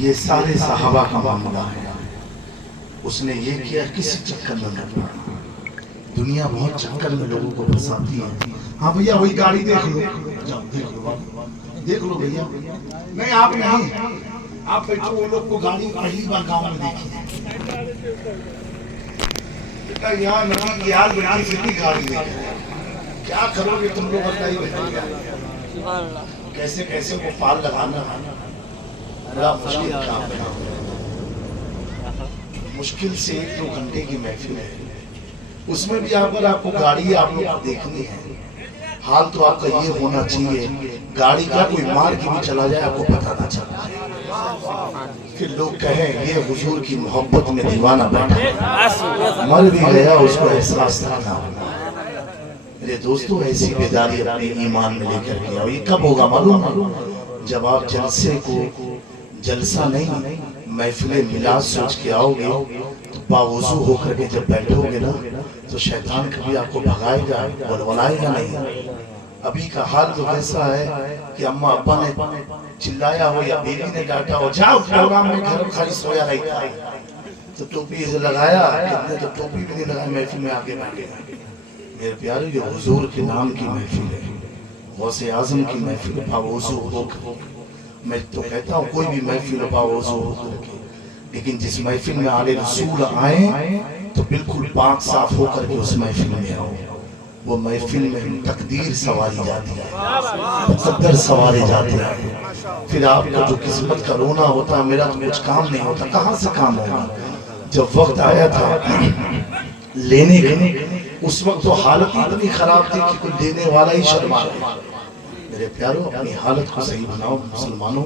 ये सारे सहाबा का मामला है। उसने ये किया, किसी चक्कर में न पड़ा। दुनिया बहुत चक्कर में लोगों को फंसाती है। हाँ भैया वही गाड़ी देख लो, जाओ देख लो भैया। नहीं आप नहीं, आप बैठो, वो लोग को गाड़ी पहली बार गांव में देखी है। यहाँ नहीं यार बड़ी कितनी गाड़ी देखे, क्या करोगे तुम लोग बताइए। कैसे कैसे वो पाल लगाना बड़ा मुश्किल काम है। मुश्किल से 1-2 घंटे की महफिल है, उसमें भी अगर आपको गाड़ी आप लोग देखनी है, हाल तो आपका ये होना चाहिए गाड़ी का कोई मार के भी चला जाए आपको पता ना चले, फिर लोग कहें ये हुजूर की मोहब्बत में दीवाना बैठा, मर भी गया उसको एहसास था ना। मेरे दोस्तों ऐसी बेदारी अपने ईमान में लेकर के आओ। ये कब होगा मालूम? जब आप जलसे को जलसा नहीं महफिल मिलाद सोच के आओगे, तो बावजू होकर के जब बैठोगे ना, तो शैतान कभी आपको भगाएगा, बुलवाएगा नहीं। अभी का हाल तो ऐसा है कि अम्मा अब्बा ने चिल्लाया हो या बेबी ने डांटा हो, जाओ प्रोग्राम में घर खाली सोया रहता है, तो टोपी लगाया, कितने तो टोपी भी नहीं लगाया, महफिल में आगे बैठे। मेरे प्यारे, ये हुजूर के नाम की महफिल है, गौसे आजम की महफिल है। बावजू होकर मैं तो कहता हूँ कोई भी महफिल बावजू होकर के, लेकिन जिस महफिल में आले रसूल आए तो बिल्कुल पाक साफ होकर के उस महफिल में आओ। वो महफिल में तकदीर सवारी जाती है, मुकद्दर सवारे जाते हैं। फिर आपका जो किस्मत का रोना होता है, मेरा तो कुछ काम नहीं होता, कहाँ से काम होगा। जब वक्त आया था लेने के, उस वक्त तो हालत इतनी खराब थी कि कोई देने वाला ही शर्मा गया। मेरे प्यारों, अपनी हालत को सही बनाओ मुसलमानों,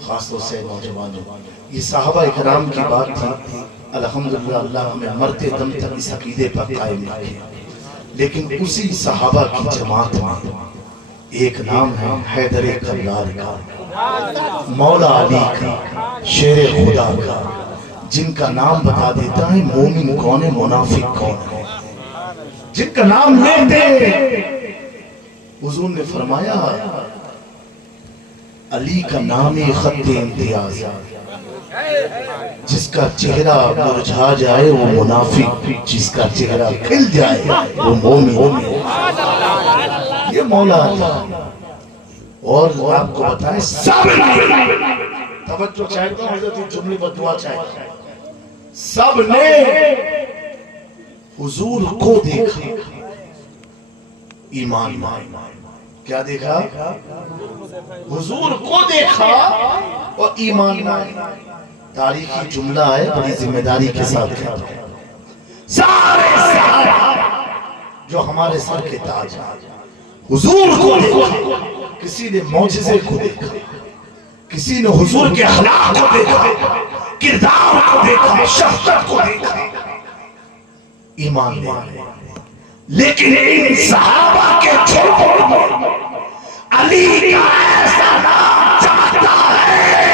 खासतौर से नौजवानों। ये साहबा इकराम की बात थी। अल्हम्दुलिल्लाह अल्लाह हमें मरते दम तक इस अकीदे पर कायम रखे। लेकिन उसी सहाबा की जमात में एक नाम है हैदर कररार का, मौला अली का, शेर खुदा का, जिनका नाम बता देता है मोमिन कौन है, मुनाफिक कौन है। जिनका नाम लेते हुजूर ने फरमाया अली का नाम खत्ते इम्तियाज, जिसका चेहरा मुरझा जाए वो मुनाफिक, जिसका चेहरा खिल जाए वो मोमिन। ये मौला अली। और आपको बताएं सब तवज्जो चाहता हूं, हजरत जुमले बदुआ चाहता हूं, सब ने हुजूर को देखा, ईमान क्या देखा? हुजूर को देखा और ईमान। तारीखी जुमला है, बड़ी जिम्मेदारी के साथ कहता हूं। सारे जो हमारे सर के ताज, हुजूर को देखा। किसी ने मौजज़े को देखा, किसी ने हुजूर के अखलाक को देखा, किरदार को देखा, शफ़क़त को देखा, ईमान ले। लेकिन इन सहाबा के छोड़ अली का ऐसा नाम चाहता है,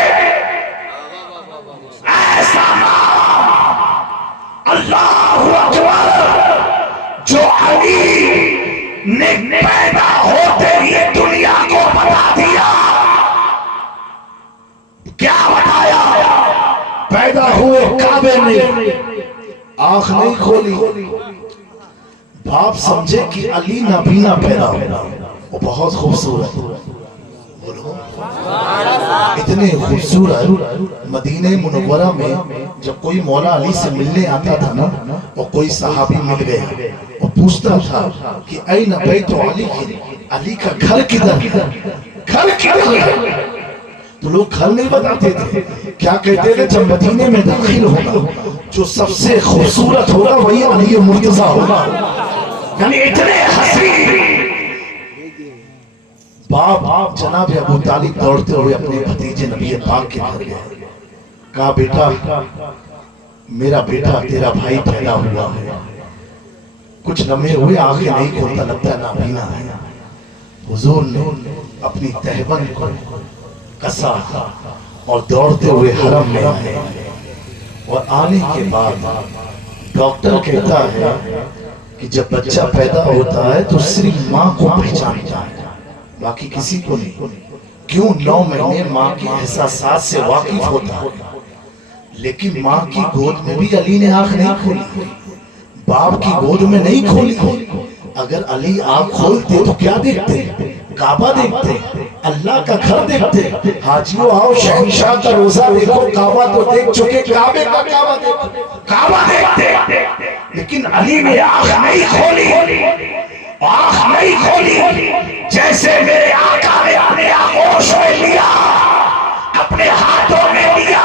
ऐसा नाम, अल्लाहु अकबर, जो अली ने पैदा होते ही दुनिया को बता दिया। क्या बताया? पैदा हुए काबे में, आंख नहीं खोली, बाप समझे कि अली नबीना पैदा होगा, वो बहुत खूबसूरत। बोलो इतने खूबसूरत। मदीने मुनव्वरा में जब कोई मौला अली से मिलने आता था ना, और कोई सहाबी मिल गया और पूछता था कि ऐन बैत अली, अली का घर किधर है, घर किधर है? तो लोग घर नहीं बताते थे, क्या कहते थे? जब मदीने में दाखिल होगा जो सबसे खूबसूरत होगा वही अली मुर्तजा होगा। यानी इतने हसीन। बाप जनाब अबू तालिब दौड़ते हुए अपने भतीजे नबी पाक के घर गए। कहा बेटा, मेरा बेटा तेरा भाई पैदा हुआ है। कुछ लम्हे हुए, आंखें नहीं खोलता, लगता है नाबीना है। हुजूर ने अपनी तहबंद को कसा और दौड़ते हुए हरम में आए। और आने के बाद डॉक्टर कहता है कि जब बच्चा पैदा होता है तो सिर्फ माँ को पहचानता है, बाकी किसी को नहीं। क्यों 9 महीने माँ के एहसासात से वाकिफ होता है, लेकिन माँ की गोद में भी अली ने आंख नहीं खोली, बाप की गोद में नहीं खोली। अगर अली आंख खोलते तो क्या देखते? काबा देखते, अल्लाह का घर देखते। हाजियों आओ, शहंशाह का रोजा देखो, काबा तो देख चुके, काबे का काबा देखो, काबा देखते। लेकिन अली ने आंख नहीं खोली, आंख नहीं खोली। जैसे मेरे आका ने अपने आगोश में लिया, अपने हाथों में लिया,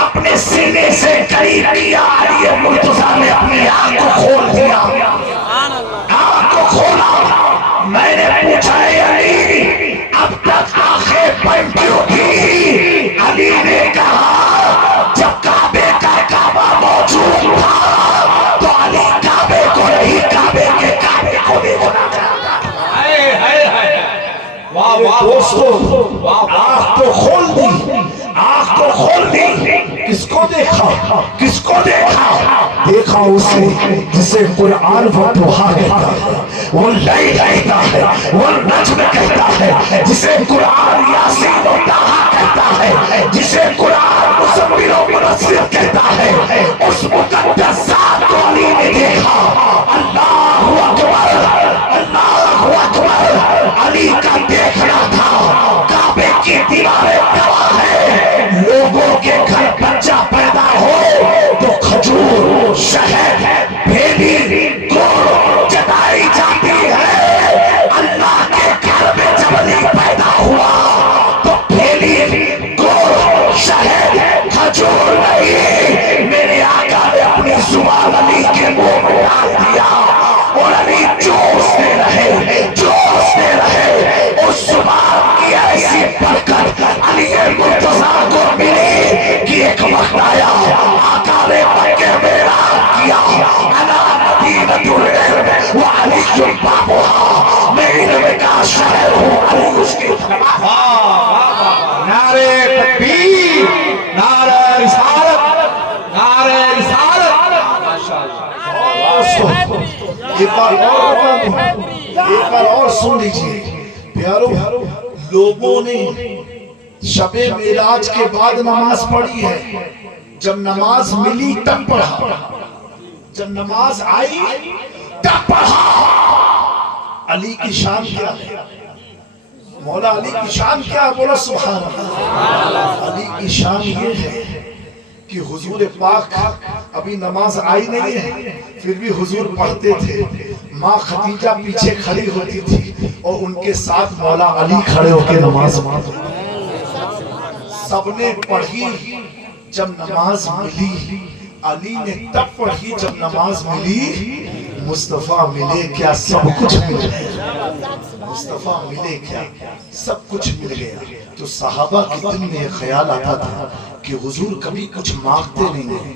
अपने सीने से करीब किया, अली मुर्तजा ने अपनी आंख को खोल दिया, आंख को खोला। मैंने पूछा, अली अब तक आंखें बंद क्यों थी? अली ने कहा, जब काबे का काबा मौजूद था तो अली काबे को नहीं, काबे के काबे को देखना चाहता। दोस्तों, आंख तो खोल दी, आंख तो खोल दी। किसको देखा? किसको देखा? देखा उसे जिसे कुरान वो दुहा कहता है, वो लैल कहता है, वो नज्म कहता है, जिसे कुरान यासीन व ताहा कहता है, जिसे कुरान मुज़म्मिल व मुदस्सिर कहता है। उस मुक़द्दस ज़ात को अली ने देखा। अल्लाहु अकबर, अल्लाहु अकबर। अली का देखना था। काबे की दीवारें गवाह है, लोगों के घर बच्चा पैदा हो तो खजूर, शहद, भेली, गुड़ जताई जाती है। अल्लाह के घर में जब अली पैदा हुआ तो भेली, गुड़, शहद, खजूर नहीं, मेरे आका ने अपनी जुबान अली के मुंह में डाल दिया और अली जोशते रहे, जोशते रहे। उस जुबान की ऐसी बरकत अली मुर्तजा को मिली कि एक वक्त आया, आका ने मक्के में ऐलान किया, अला मदीनतुल इल्म व अली बाबुहा, मैं इल्म का शहर हूँ, अली उसकी तरफ। नारे तकबीर, नारे रिसालत, नारे रिसालत। एक बार और सुन लीजिए प्यारो, लोगों ने शबे मेराज के बाद नमाज पढ़ी है। जब नमाज मिली तब पढ़ा, जब नमाज आई तब पढ़ा। अली की शान क्या है? मौला अली की शान क्या है? बोला सुभान अल्लाह। अली की शान ये है कि हुजूर पाक अभी नमाज आई नहीं है, फिर भी हुजूर पढ़ते थे। माँ खदीजा पीछे खड़ी होती थी और उनके साथ मौला अली खड़े होकर नमाज पढ़ते। सबने पढ़ी जब नमाज मिली, अली ने तब पढ़ी जब नमाज मिली। मुस्तफा मिले क्या सब कुछ मिल गया, मुस्तफा मिले क्या सब कुछ मिल गया। तो सहाबा के दिल में ख्याल आता था कि हुजूर कभी कुछ मांगते नहीं है,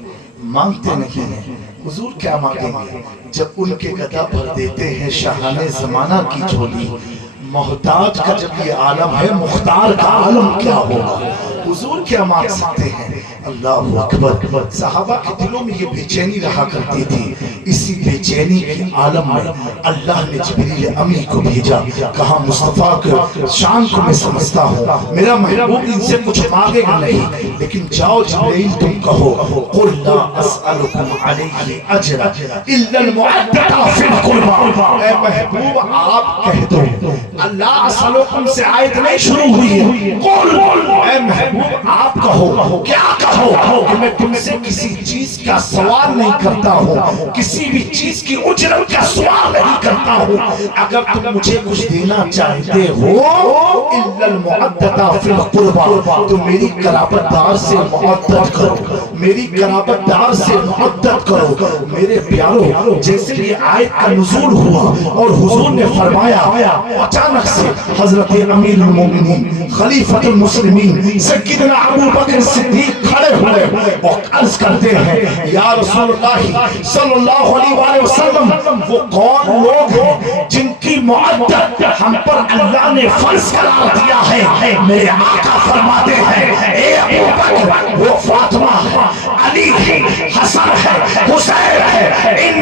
मांगते नहीं है। हुजूर क्या मांगेंगे जब उनके गदा भर देते हैं शाहाने जमाना की झोली। मोहताज का जब ये आलम है, मुख्तार का आलम क्या होगा? हुजूर क्या मांग सकते हैं? अल्लाह अकबर। सहाबा के दिलों में ये बेचैनी रहा करती थी। इसी बेचैनी के आलम में अल्लाह ने जिब्रील अमी को भेजा, कहा मुस्तफा के शान को मैं समझता हूँ, मेरा महबूब इनसे कुछ मांगेगा नहीं, लेकिन जाओ जिब्रील तुम कहो, कुल ला अस्अलुकुम अलैहि अजरा इल्ला अल-मुअद्दता फिल कुर्बा। ऐ महबूब आप कह दो, अल्लाह अस्अलुकुम से आयत नहीं शुरू हुई है। कुल, ऐ महबूब आप कहो, क्या कहो कि मैं तुमसे किसी चीज का सवाल नहीं करता हूँ, किसी भी चीज की उजरत का सवाल नहीं करता हूँ। अगर तुम मुझे कुछ देना चाहते हो, इल्लल मुअद्दता फिल कुर्बा, तो मेरी कराबतदार से मुअद्दत करो, मेरी कराबतदार से मुअद्दत करो। मेरे प्यारो, जैसे ये आयत का नुज़ूल हुआ और हुजूर ने फरमाया, अचानक से हजरत अमीरुल मोमिनीन खलीफतुल मुस्लिमीन सय्यदना अबू बकर सिद्दीक खड़े हुए और अर्ज करते हैं, या रसूलुल्लाह सल्लल्लाहु अलैहि वसल्लम, वो कौन लोग हैं जिनकी मुअद्दत हम पर अल्लाह ने फर्ज करार दिया है? मेरे आका फरमाते हैं, ए अबू बकर, वो फातिमा है, अली है, हसन है, हुसैन है, इन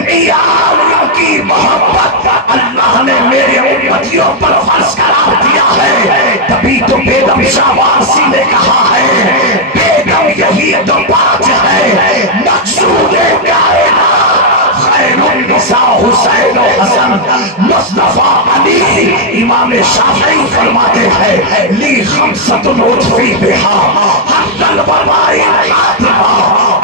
की मोहब्बत अल्लाह अल्लाह ने मेरे उम्मतियों पर फर्ज करार दिया है, तभी तो बेगम शाहवासी ने कहा है, बेगम यही तो बात है, मकसूद हुसैन हसन मुस्तफा अली। इमाम शाफी फरमाते हैं, ली खमसतुन उतफी बिहा हक़्क़ल वबाइल फातिमा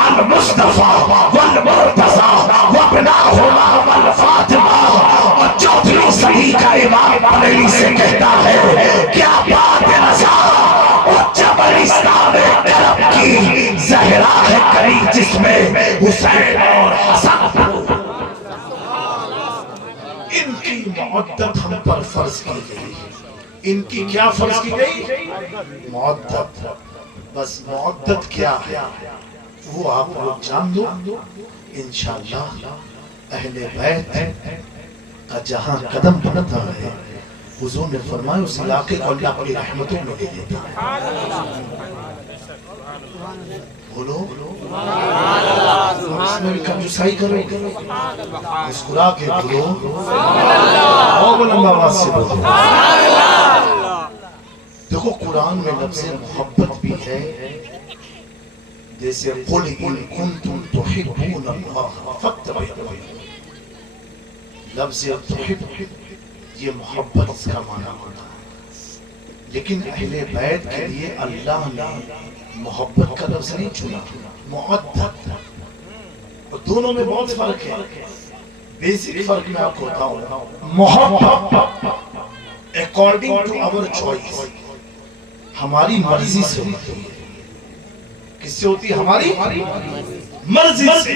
अल मुस्तफा वल मुर्तज़ा वबनाहुमा वल फातिमा। और 14वीं सदी का इमाम बरेली से कहता है, क्या बात है रज़ा जबरिस्तान करब की ज़हरा है करी जिसमें हुसैन और हसन। इनकी मुअद्दत हम पर फर्ज की गई। इनकी क्या फर्ज की गई? मुअद्दत। बस मुअद्दत क्या है वो आप लोग जान दो। इंशाअल्लाह अहले बैत का जहां कदम पड़ता है, हुजूर ने फरमाया उस इलाके को अल्लाह अपनी रहमतों में ले लेता है। बोलो इसमें भी कंजूसाई करोगे? मुस्कुरा के बोलो, और बुलंद आवाज से बोलो। देखो कुरान में लफ्ज़ मोहब्बत भी है, जैसे कुल इन कुंतुम तुहिब्बूनल्लाह फत्तबिऊनी। लफ्ज़ तुहिब ये मोहब्बत का माना होता है, लेकिन अहले बैत के लिए अल्लाह ने मोहब्बत का लफ्ज़ नहीं चुना, मुअद्दत। और दोनों में बहुत फर्क है। बेसिक फर्क मैं आपको बताऊं। मोहब्बत अकॉर्डिंग टू आवर चॉइस, हमारी मर्जी से होती है। किससे होती है? हमारी मर्जी से।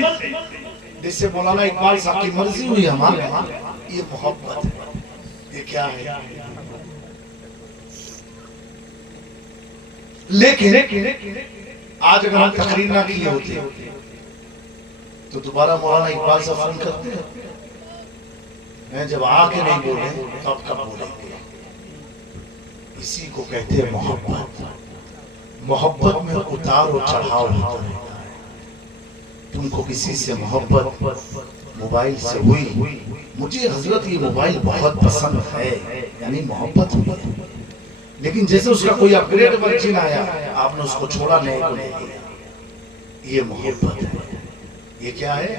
जैसे मौलाना इकबाल साहब की मर्जी हुई हमारे यहाँ, ये मोहब्बत है। ये क्या है? लेकिन आज अगर हम तकरीर ना किए होते तो दोबारा मौलाना इकबाल साहब फोन करते हैं, मैं जब आके नहीं बोले तो अब कब बोलेंगे? इसी को कहते हैं मोहब्बत। मोहब्बत में उतार और चढ़ाव होता है। तुमको किसी से मोहब्बत मोबाइल से हुई, मुझे हजरत ये मोबाइल बहुत पसंद है, यानी मोहब्बत हुई है। लेकिन जैसे उसका कोई अपग्रेड वर्जन आया, आपने उसको छोड़ा, नहीं को ले लिया, ये मोहब्बत है। ये क्या है?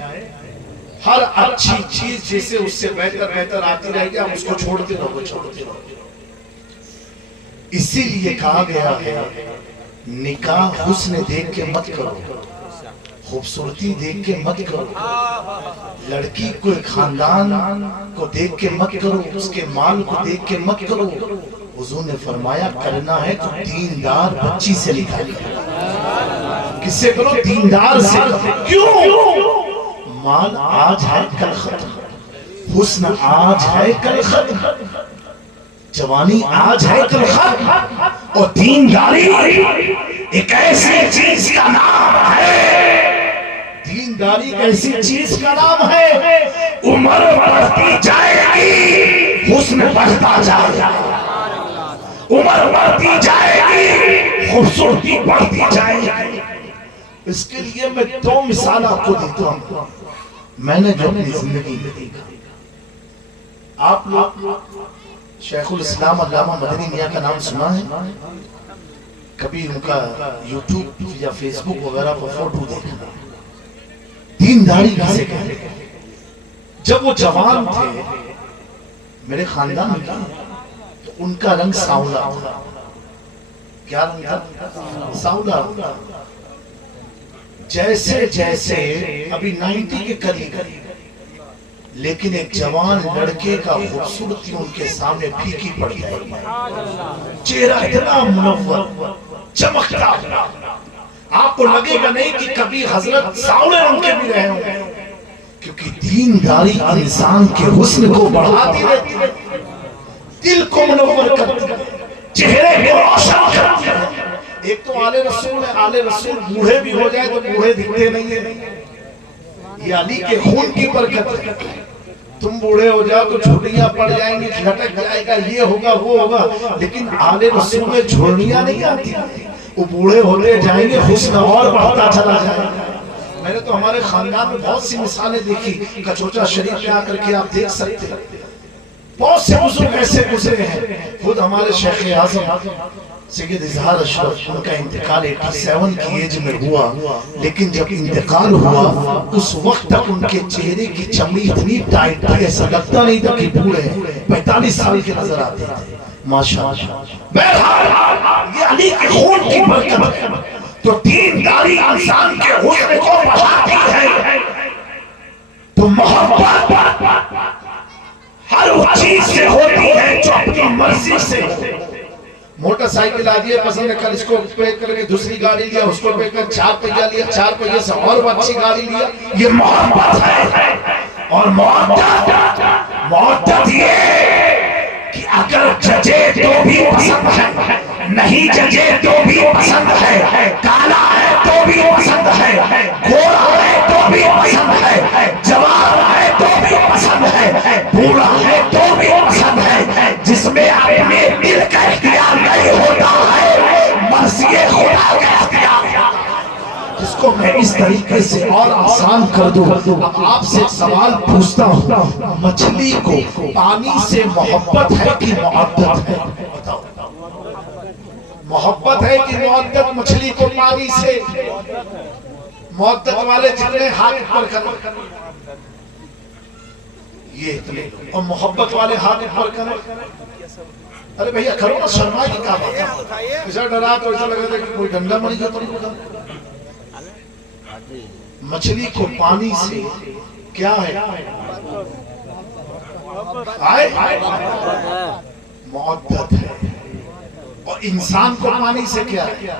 हर अच्छी चीज जैसे उससे बेहतर बेहतर आती रहेगी, आप उसको छोड़ते रहो, छोड़ते रहो। इसीलिए कहा गया है, निकाह हुस्न देख के मत करो, खूबसूरती देख के मत करो, लड़की को खानदान को देख के मत करो, उसके माल को देख के मत करो। हुजूर ने फरमाया करना है तो दीनदार बच्ची से निकालिए। किससे करो? दीनदार से। क्यों? माल आज है कल खत्म, हुस्न आज है कल खत्म, जवानी आज है कल खत्म। और दीनदारी एक ऐसी चीज का नाम है, दीनदारी ऐसी चीज का नाम है, उम्र बढ़ती जाएगी, हुस्न बढ़ता जाएगा, उम्र बढ़ती जाएगी, खूबसूरती बढ़ती जाएगी। इसके लिए मैं 2 मिसाल आपको देता हूं, मैंने जो अपनी जिंदगी में देखा। आप लोग शेखुल इस्लाम अल्लामा मदनी मियां का नाम सुना है? कभी उनका यूट्यूब या फेसबुक वगैरह पर फोटो देखा? दीनदारी किसे कहते हैं? जब वो जवान थे मेरे खानदान में, तो उनका रंग सांवला था। क्या रंग था? सांवला। जैसे जैसे अभी 90 के करीब, लेकिन एक जवान लड़के का खूबसूरती उनके सामने फीकी पड़ जाएगी। चेहरा इतना मुनव्वर, चमकता, आपको लगेगा नहीं कि कभी हजरत सांवले रंग के भी रहे होंगे, क्योंकि दीनदारी इंसान के हुस्न को बढ़ाती रहती है, दिल को मुनव्वर करती है, चेहरे को रोशन करती है। एक तो आले रसूल है, आले रसूल बूढ़े भी हो जाए तो बूढ़े दिखते नहीं है, ये अली के खून की बरकत है। तुम बूढ़े हो जाओ तो झुर्रियां पड़ जाएंगी, लटक जाएगा, ये होगा वो होगा, लेकिन आले रसूल में झुर्रियां नहीं आती, वो बूढ़े होते जाएंगे, हुस्न और बढ़ता चला जाएगा। मैंने तो हमारे खानदान में बहुत सी मिसालें देखी, कचोचा शरीफ में आकर के आप देख सकते हैं। बहुत से बुजुर्ग ऐसे गुजरे हैं। खुद हमारे शेख आज़म सैयद इजहार अशरफ, उनका इंतकाल 87 की एज में हुआ, लेकिन जब इंतकाल हुआ उस वक्त तक उनके चेहरे की चमड़ी इतनी टाइट थी, ऐसा लगता नहीं था कि बूढ़े हैं, 45 साल के नजर आते थे। माशाअल्लाह। बहरहाल ये अली के खून की बरकत है। तो दीनदारी इंसान के हुस्न को बढ़ाती है। तो मोहब्बत हर उस चीज से होती है जो अपनी मर्जी से। मोटरसाइकिल आ गई पसंद है, कल इसको पे करके दूसरी गाड़ी लिया, उसको पे कर 4 पहिया लिया, 4 पहिए से और अच्छी गाड़ी लिया, ये मोहब्बत है। और मोहब्बत ये कि अगर जजे तो भी पसंद है, नहीं जजे तो भी पसंद है, काला है तो भी पसंद है, गोरा है तो भी पसंद है, जवान है तो भी पसंद है, बूढ़ा है तो भी पसंद है। जिसमें अपने दिल का इख्तियार नहीं होता है, मर्ज़ी खुदा का इख्तियार। जिसको मैं इस तरीके से और आसान कर दूं, आपसे एक सवाल पूछता हूं, मछली को पानी से मोहब्बत है कि मुअद्दत है? बताओ, मोहब्बत है कि मुअद्दत मछली को पानी से? मुअद्दत वाले जितने हाथ ऊपर करें ये इतने, और मोहब्बत वाले हाथ ऊपर करें। अरे भैया करो ना, शर्मा की क्या बात है? ऐसा डरा तो ऐसा लगा था कि कोई डंडा मरी गया। तो मछली को पानी से क्या है? मुअद्दत है। और इंसान को पानी से क्या है?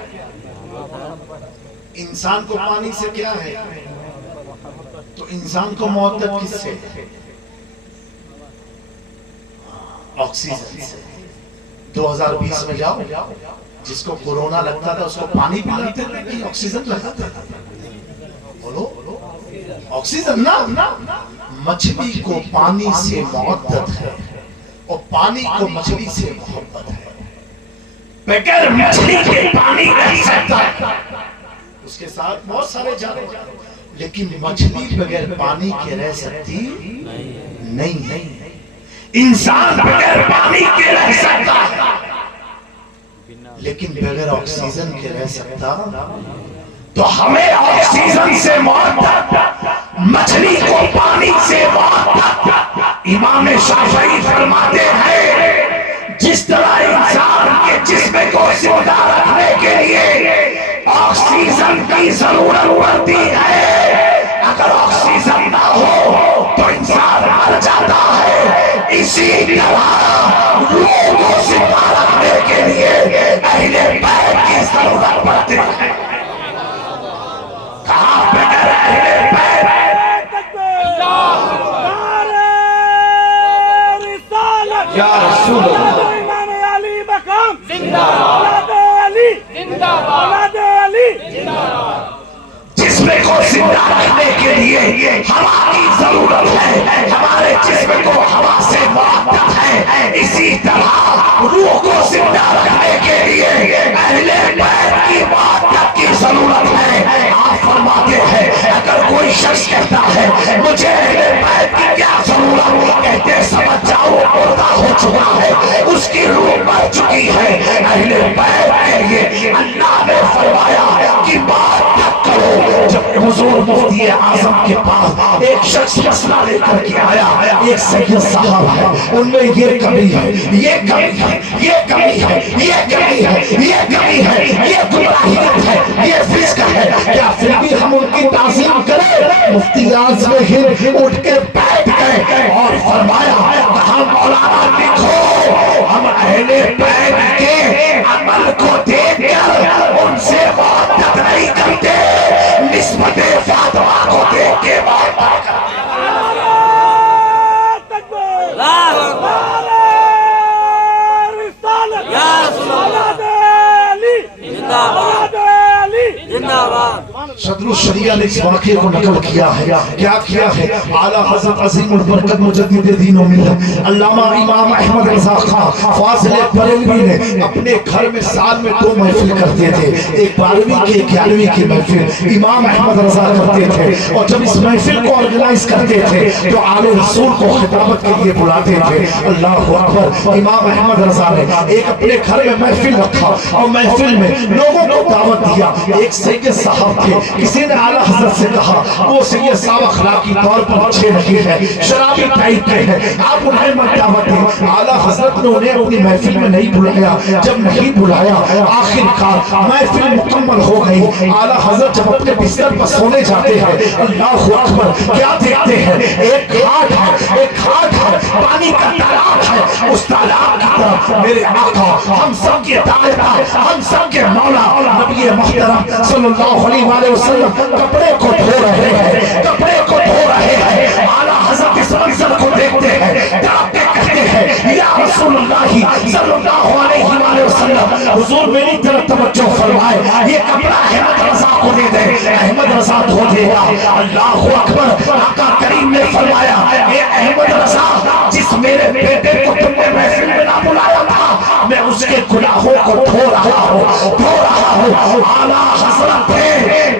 इंसान को पानी से क्या है? तो इंसान को मुअद्दत किससे? ऑक्सीजन से। 2020 में जाओ, जिसको कोरोना लगता था उसको पानी पिलाते थे कि ऑक्सीजन लगाते थे? बोलो, ऑक्सीजन ना। मछली को पानी से मोहब्बत है और पानी को मछली से मोहब्बत है। बगैर मछली के पानी रह सकता है, उसके साथ बहुत सारे जानवर, लेकिन मछली बगैर पानी के रह सकती नहीं। इंसान बगैर पानी के रह सकता है, लेकिन बगैर ऑक्सीजन के रह सकता। तो हमें ऑक्सीजन से मोहब्बत, मछली को पानी से मोहब्बत। इमाम शाफई फरमाते हैं, जिस तरह इंसान के जिस्म को जिंदा रखने के लिए ऑक्सीजन की जरूरत पड़ती है, अगर ऑक्सीजन ना हो तो इंसान मर जाता है। इसी तरह रूह को जिंदा रखने के लिए अहले बैत की जरूरत पड़ती है। कहां बगैर अहले बैत? या रसूल अल्लाह, इमाम अली मकाम जिंदाबाद, अली जिंदाबाद, अली जिंदाबाद। जिस्म को जिंदा रखने के लिए हवा की जरूरत है, हमारे जिस्म को हवा से मोहब्बत है। इसी तरह रूह को जिंदा रखने के लिए अहले बैत की मोहब्बत की जरूरत है। आप फरमाते हैं, अगर कोई शख्स कहता है मुझे अहले बैत की क्या जरूरत, कहते समझ जाओ मुर्दा हो चुका है, उसकी रूह मर चुकी है। अहले बैत के लिए अल्लाह ने फरमाया कि बात करो। जब हुजूर मुफ्ती आजम के पास एक शख्स मसला लेकर के आया, एक सैयद साहब है, उनमें ये कमी है, ये कमी है, ये कमी है, ये कमी है, ये कमी है, ये गुमराहियत है, ये फिस्क है, क्या फिर भी हम उनकी ताज़ीम करें? मुफ्ती आजम हिंद उठ के बैठ गए और फरमाया, कहा मौलाना लिखो, हम अहले बैत के अमल को देखकर उनसे मोहब्बत नहीं करते, निस्बत फातिमा को देख के मोहब्बत करते। जिंदाबाद। सदरुल शरिया ने इस वाक़े को नकल किया है। क्या किया है? आला हज़रत अज़ीमुल बरकत मुजद्दिद दीन व मिल्लत अल्लामा इमाम अहमद रज़ा खां फाज़िल बरेलवी ने अपने घर में साल में 2 महफिल करते थे, एक 12वीं की 11वीं की महफिल इमाम अहमद रज़ा करते थे। और जब इस महफिल को ऑर्गेनाइज करते थे तो आले रसूल को खिताबत के लिए बुलाते थे। अल्लाह अकबर। इमाम अहमद रज़ा ने एक अपने घर में महफिल रखा और महफिल में लोगों को दावत दिया। एक सैयद साहब थे, किसी ने आला हज़रत से कहा वो सैयद साहब अखलाकी तौर पर अच्छे नहीं है, शराबी टाइप के हैं, आप उन्हें मत दावत दें। आला हज़रत ने उन्हें अपनी महफिल में नहीं बुलाया। जब नहीं बुलाया आखिरकार महफिल मुकम्मल हो गई। आला हज़रत जब अपने बिस्तर पर सोने जाते हैं, अल्लाह अकबर, क्या देखते हैं? एक घाट है, एक घाट है, पानी का तालाब है। उस तालाब की तरफ मेरे आका, हम सब के दाता, हम सब के मौला नबी मुहतरम सल्लल्लाहु अलैहि वसल्लम कपड़े को धो रहे हैं, कपड़े को धो रहे हैं। आला हज़रत इस मंजर को देखते हैं, डरते कहते हैं या रसूलुल्लाह सल्लल्लाहु अलैहि वसल्लम, हुजूर मेरी तरफ तवज्जो फरमाए, ये कपड़ा अहमद रज़ा को दे दे, अहमद रज़ा धो देगा। अल्लाहु अकबर। आका करीम ने फरमाया, ये अहमद रज़ा जिस मेरे बेटे को तुमने महफिल में ना बुलाया था, मैं उसके गुनाहों को धो रहा हूँ, धो रहा हूँ। आला हज़रत थे,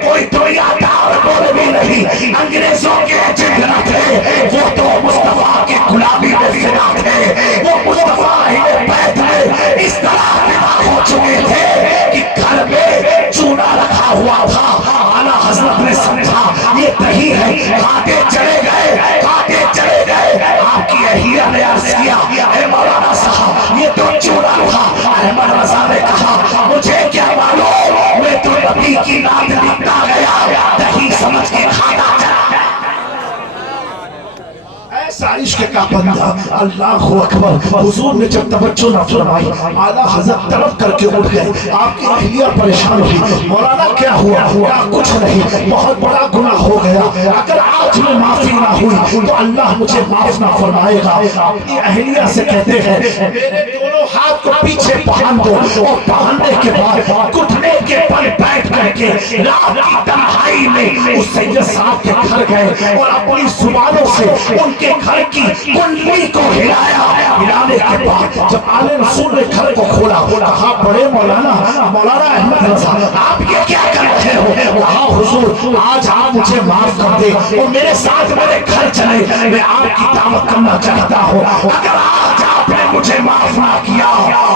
कोई दुनियादार बोल भी नहीं, अंग्रेजों के एजेंट न थे, वो तो मुस्तफा की गुलामी में फिदा थे। वो मुस्तफा ही बैठ में इस तरह फिदा हो चुके थे कि घर में चूना रखा हुआ था। आला हज़रत ने समझा ये दही है, कांटे चले गए, कांटे चले गए। आपकी अहिया ने अर्ज़ किया, ए मौलाना साहब ये तो चूना था। अहमद रज़ा ने कहा, मुझे क्या मालूम, मैं तो नबी की नात लिखता गया, दही समझ के खाता चला। ऐसा इश्क का बंदा। अल्लाह अकबर। हुजूर ने जब तवज्जो न फरमाई, आला हज़रत तड़प करके उठ गए। आपकी अहलिया परेशान हुई, मौलाना क्या हुआ? क्या कुछ नहीं, बहुत बड़ा गुनाह हो गया, अगर आज में माफी ना हुई तो अल्लाह मुझे माफ ना फरमाएगा। अपनी अहलिया से कहते हैं, मेरे दोनों हाथ को पीछे पहन दो, और पहनने के बाद घुटने के बल बैठ करके रात की तन्हाई में उस सैयद साहब के घर गए और अपनी जुबानों से उनके घर की कुंडली को हिलाया। हिलाने के बाद जब आले रसूल ने घर को खोला, कहा बड़े मौलाना, मौलाना अहमद रज़ा आप ये क्या कर रहे हो? कहा हुजूर आज आप मुझे माफ कर दे और मेरे साथ मेरे घर चले, मैं आपकी दावत करना चाहता हूँ। अगर आज आपने मुझे माफ ना किया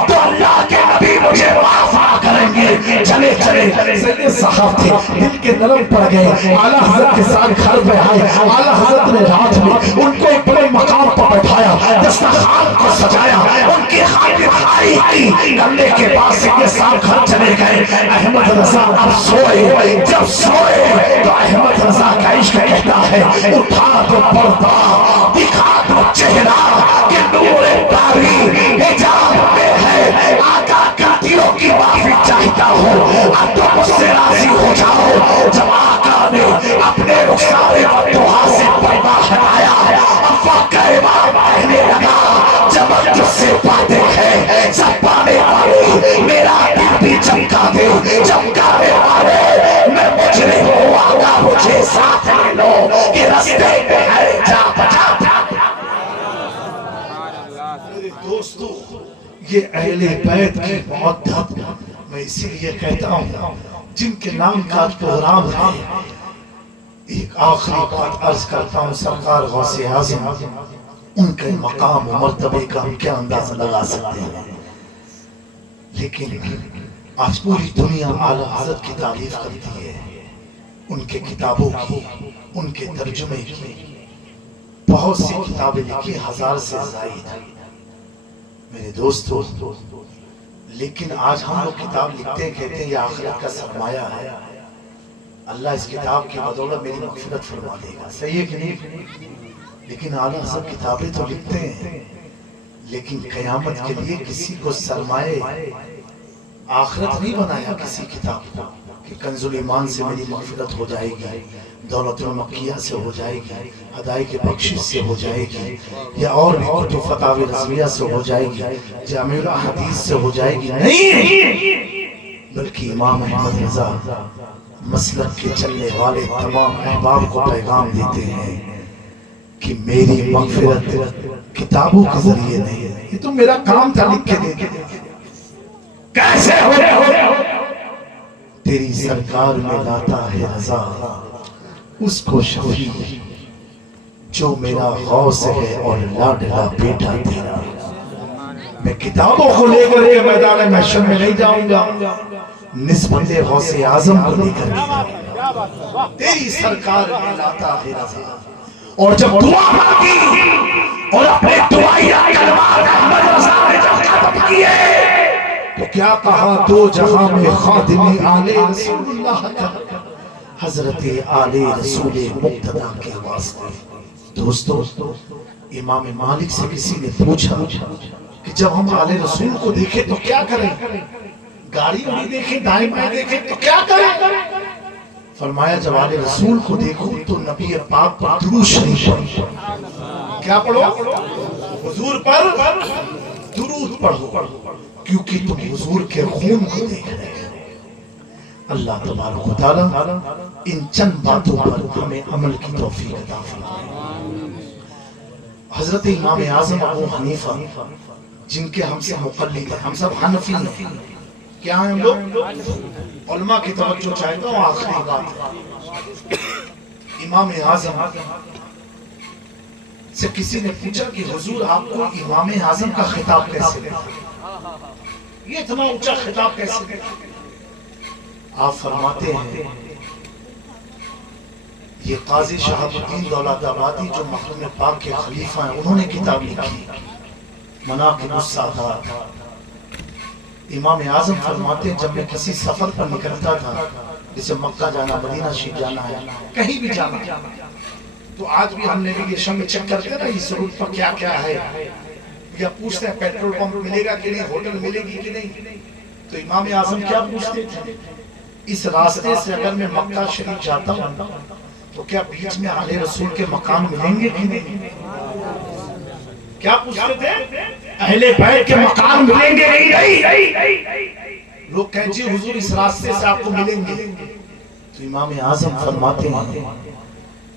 तो अल्लाह के नबी मुझे माफ ना करेंगे। चले चले सैयद साहब थे, दिल के नरम पड़ गए। आला हज़रत के साथ घर में आए। आला हज़रत ने रात में उनको एक बड़े मकाम पर बैठाया, दस्तरखान को सजाया, उनकी खातिरदारी की। करने के बाद सैयद साहब घर चले गए। अहमद रज़ा अब सोए। जब सोए तो अहमद रज़ा का इश्क कहता है, उठा तो पर्दा, दिखा तो चेहरा कि नूरे तारी हिजाब में है। आका कातिलों की माफी चाहता हूँ, अब तो मुझसे राजी हो जाओ। जब आका ने अपने रुखसारे बद्दुआ से पर्दा हटाया, अफ़्फ़ा का इमाम कहने लगा, जब तुझसे बातें हैं सब पाने वाले, मेरा दिल भी चमका दे, चमकाने वाले मैं मुझे हूँ। आका मुझे साथ ले लो कि रास्ते में है जा बचा। मेरे दोस्तों, ये अहले बैत की मोहब्बत मैं इसीलिए कहता हूँ, जिनके नाम का प्रोग्राम है। एक आखिरी बात अर्ज करता हूँ, सरकार गौसे आज़म उनके मकाम और मर्तबे का हम क्या अंदाजा लगा सकते हैं, लेकिन आज पूरी दुनिया आला हज़रत की तारीफ करती है, उनके किताबों की, उनके तर्जुमे की। बहुत सी किताबें लिखी, 1000 से ज़ायद मेरे दोस्तों। लेकिन आज हम लोग किताब लिखते हैं, कहते हैं ये आखिरत का सरमाया है, अल्लाह इस किताब की बदौलत मेरी मग़फ़िरत फरमा देगा। सही है कि नहीं? लेकिन आला हज़रत किताबें तो लिखते हैं, लेकिन क़यामत के लिए किसी को सरमाए आखिरत नहीं बनाया किसी किताब को कि कंजुल ईमान से मेरी मग़फ़िरत हो जाएगी, दौलतुल मक्किया से हो जाएगी, अदाई के बख्शिश से हो जाएगी, या और भी कुतुब फ़तावे रज़विया से हो जाएगी, जामिउल हदीस से हो जाएगी। नहीं, बल्कि इमाम अहमद रज़ा मसलक के चलने वाले तमाम अहबाब को पैगाम देते हैं कि मेरी मगफिरत किताबों के जरिए नहीं है, ये तो मेरा काम था लिख के दे। कैसे हो तेरी सरकार में लाता है रजा उसको शफी जो मेरा गौस है और लाडला बेटा तेरा। मैं किताबों को लेकर के मैदान महशर में नहीं जाऊंगा, निस्बत गौसे आजम को लेकर के तेरी सरकार में लाता है रजा। और जब दुआ मांगी और अपने दुआया कलमात अहमद रजा ने जब खत्म किए तो क्या कहा, दो जहां में खादिम आले रसूलुल्लाह का हजरत आले रसूल मुक्तदा के वास्ते। दोस्तों, इमाम मालिक से किसी ने पूछा कि जब हम आले रसूल को देखें तो क्या करें, गाड़ी वाड़ी देखें, दाएं बाएं देखें तो क्या करें? फरमाया जब आले रसूल को देखो तो नबी पाक पर दुरूद शरीफ पढ़ो। क्या पढ़ो? हुजूर पर दुरूद पढ़ो, क्योंकि तुम हुजूर के खून को देख रहे हो। अल्लाह तबारक व तआला इन चंद बातों पर हमें अमल की तौफीक अता फरमाए। हजरत इमाम आजम अबू हनीफा जिनके हमसे मुक़ल्लिद हैं, हम सब हनफी हैं, क्या है हम लोग? उलमा की तवज्जो चाहता हूँ। आखिरी बात, इमाम आजम से किसी ने पूछा कि हुजूर आपको इमाम आजम का खिताब कैसे मिला, ये इतना ऊंचा खिताब कैसे मिला? आप फरमाते हैं ये काजी शहाबुद्दीन दौलताबादी जो मखदूम पाक के खलीफा हैं, उन्होंने किताब लिखी मनाक़िबुस सादात। इमाम आजम फरमाते हैं जब मैं किसी सफर पर निकलता था, जैसे मक्का जाना, मदीना शरीफ जाना है, कहीं भी जाना, तो आज भी हम नेविगेशन में चेक करते हैं ना इस रूट पर क्या क्या है, या पूछते हैं पेट्रोल पंप मिलेगा कि नहीं, होटल मिलेगी कि नहीं। तो इमाम आजम क्या पूछते थे, इस रास्ते से अगर मैं मक्का शरीफ जाता हूँ तो क्या बीच में आले रसूल के मकान मिलेंगे कि नहीं? क्या पूछते थे? अहले बैत के मकान मिलेंगे नहीं? लोग कहें जी हुजूर इस रास्ते से आपको मिलेंगे। तो इमाम आजम फरमाते हैं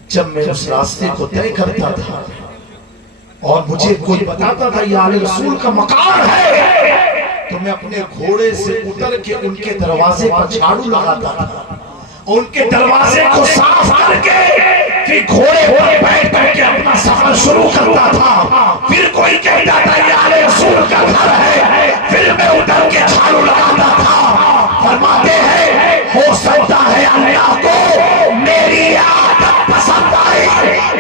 जब मैं उस रास्ते को तय करता था और मुझे कोई बताता था ये आले रसूल का मकान है, तो मैं अपने घोड़े से उतर के उनके दरवाजे पर झाड़ू लगाता था, उनके दरवाजे को साफ करके फिर घोड़े पर बैठ करके अपना सफर शुरू करता था। फिर कोई कहता था ये आले रसूल का घर है, फिर मैं उतर के झाड़ू लगाता था। फरमाते हैं हो सकता है अल्लाह को मेरी आदत पसंद आए,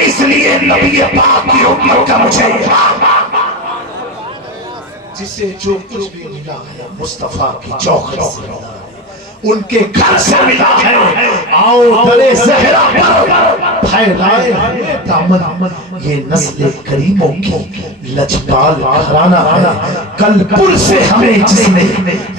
इसलिए नबी पाक की उम्मत का मुझे जिसे जो कुछ भी मिला है मुस्तफा की चौखट से मिला है, उनके घर से मिला है। आओ दरे ज़हरा पर फैलाए हमें दामन, ये नस्ल करीमों की लजपाल घराना है। कलपुर से हमें जिसने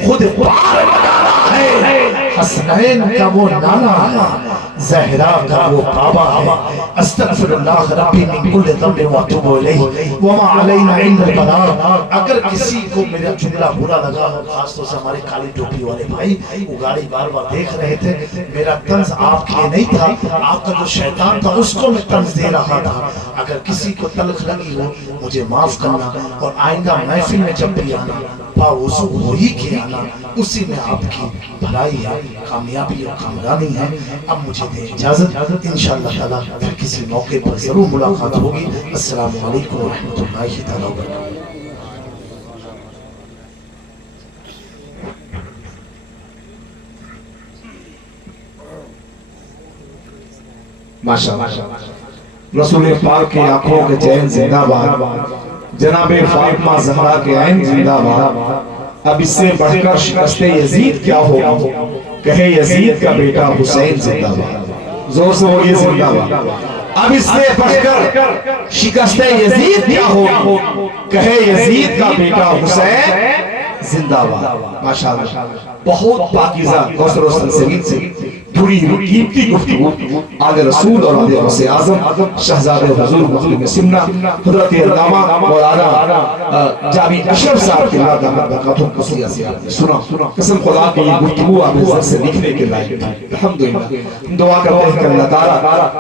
खुद पार लगाना है, हसनैन का वो नाना है, ज़हरा का वो बाबा है। अस्तगफिरुल्लाह रब्बी मिन कुल्लि ज़ंबिन व अतूबु इलैहि व मा अलैना इल्लल बलाग। अगर किसी को मेरा जुमला बुरा लगा हो, खासतौर से हमारे काली टोपी वाले भाई, वो गाड़ी बार बार देख रहे थे, मेरा तंज आपके लिए नहीं था, आपका जो शैतान था उसको मैं तंज दे रहा था। अगर किसी को तलख लगी हो मुझे माफ करना, और आइंदा महफिल में जब भी आना बावजू वही के आना, उसी में आपकी भलाई है, कामयाबी और कामरानी है। अब मुझे दे इजाजत, इंशाअल्लाह ताला फिर किसी मौके पर जरूर मुलाकात होगी। अस्सलामु अलैकुम व रहमतुल्लाहि तआला व बरकातहू। माशाअल्लाह, रसूल पाक की आंखों के चैन जिंदाबाद, जनाबे फातिमा ज़हरा के ऐन जिंदाबाद। अब इससे बढ़कर शिकस्ते यजीद क्या होगा, कहे यजीद का बेटा हुसैन जिंदाबाद। जोर से बोलिए जिंदाबाद। अब इससे बढ़कर शिकस्ते यजीद क्या होगा, कहे यजीद का बेटा हुसैन जिंदाबाद। माशाअल्लाह, बहुत पाकीज़ा कौसर और सलसबील से जुड़ी हुई कीमती गुफ्तगू आले रसूल और आले गौसे आज़म शहजादे हुजूर मुस्लिम सिमना हज़रत अल्लामा मौलाना जामी अशरफ साहब की दामत बरकतुहुम कसिया से आपने सुना। कसम खुदा की ये गुफ्तगू आपने ज़र से लिखने के लायक थी। अल्हम्दुलिल्लाह दुआ करते हैं कि अल्लाह ताला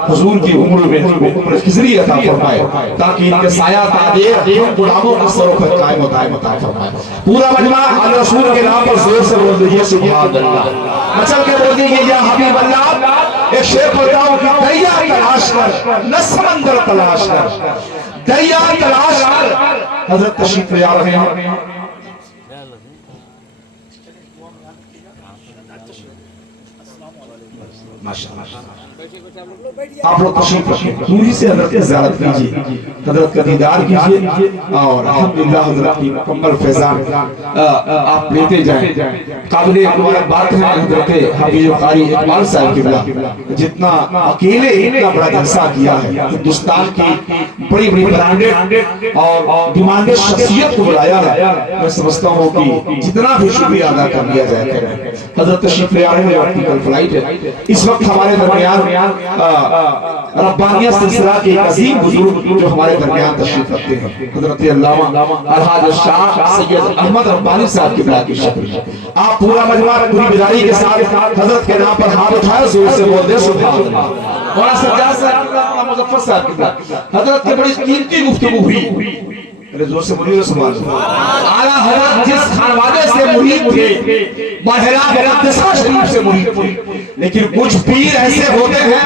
हुजूर की उम्र में उम्र खिज़री अता फरमाए ताकि इनके साया ताबे हम गुलामों के सरों पर कायम अता फरमाए। पूरा मजमा आले रसूल के नाम पर जोर से बोल दीजिए सुभान अल्लाह। मचल के बोल दीजिए या हबीब अल्लाह। एक शेर बताओ कि दरिया तलाश कर न समंदर तलाश कर, दरिया तलाश कर। हजरत तशरीफ ले आ रहे हैं। माशाअल्लाह आप लोग तशरीफ रखें, दूरी से हजरत की ज़ियारत कीजिए, हजरत का दीदार कीजिए और अल्हम्दुलिल्लाह हजरत की मुकम्मल फैज़ान आप लेते जाएं। काबिल मुबारकबाद है हजरत हफीज़ कारी इकबाल साहब किबला, जितना अकेले इतना बड़ा जलसा किया है, हिंदुस्तान की बड़ी बड़ी ब्रांडेड और डिमांडेड शख्सियत को बुलाया है। मैं समझता हूँ कि जितना भी शुक्रिया अदा कर लिया जाए। हजरत तशरीफ ले आ रहे हैं, आपकी कल फ्लाइट है। इस वक्त हमारे दरमियान रब्बानियत सिलसिला के अजीम बुजुर्ग जो हमारे दरमियान तशरीफ रखते हैं, हजरत अल्लामा अलहाज शाह सैयद अहमद रब्बानी साहब की बराकी शक्ल। आप पूरा मजमा पूरी बिदारी के साथ हजरत के नाम पर हाथ उठाए, जोर से बोल दे सुभान अल्लाह। मौलाना सज्जाद साहब मुजफ्फर साहब की हजरत की बड़ी कीमती गुफ्तगू हुई, जोर से बोलिए सुभान अल्लाह। आला हजरत जिस खानवादे से मुरीद थे, बाहरा मुक़द्दसा शरीफ से मुरीद थे, लेकिन कुछ पीर ऐसे होते हैं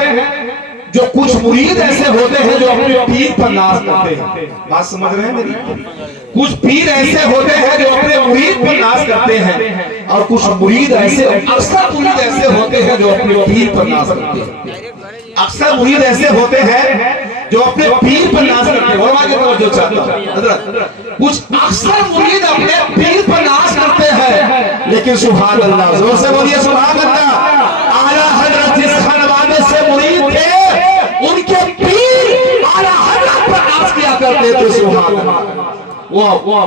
जो कुछ मुरीद ऐसे होते हैं जो अपने पीर पर नाज करते हैं। बात समझ रहे हैं मेरी? कुछ पीर ऐसे होते हैं जो अपने मुरीद पर नाज करते हैं और कुछ मुरीद ऐसे, अक्सर मुरीद ऐसे होते हैं जो अपने पीर पर नाज करते हैं। अक्सर मुरीद ऐसे होते हैं जो अपने पीर पर नाज करते हैं। और आगे तवज्जो चाहता हूं हजरत, कुछ अक्सर मुरीद अपने पीर पर नाज करते हैं, लेकिन सुभान अल्लाह, जोर से बोलिए सुभान अल्लाह। आला हजरत जिस खानवादे से मुरीद थे, उनके पीर आला हजरत पर नाज किया करते थे। सुभान अल्लाह। वो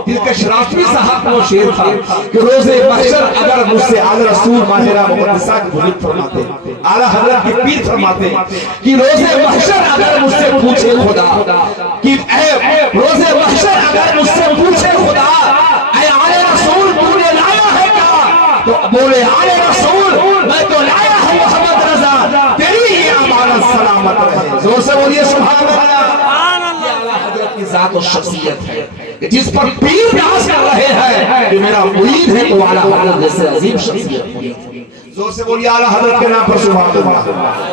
तिलक शराफी साहब को शेर था कि रोज़े महशर अगर मुझसे आला रसूल माहिरा मुक़द्दसा की बुजुर्ग फरमाते, आला हज़रत के पीर फरमाते कि रोज़े महशर अगर मुझसे पूछे खुदा कि ऐ रोज़े महशर अगर मुझसे पूछे खुदा ऐ आले रसूल तूने लाया है क्या, तो बोले आले रसूल मैं तो लाया हूं मोहम्मद रज़ा, तेरी ये अमानत सलामत रहे। जोर से बोलिए सुभान अल्लाह। हज़रत की जात और शख्सियत है जिस पर पीर नाज कर रहे हैं कि मेरा मुरीद है तो आला हज़रत जैसे अजीम शख्सियत। जोर से बोलिए आला हज़रत के नाम पर सुभान अल्लाह।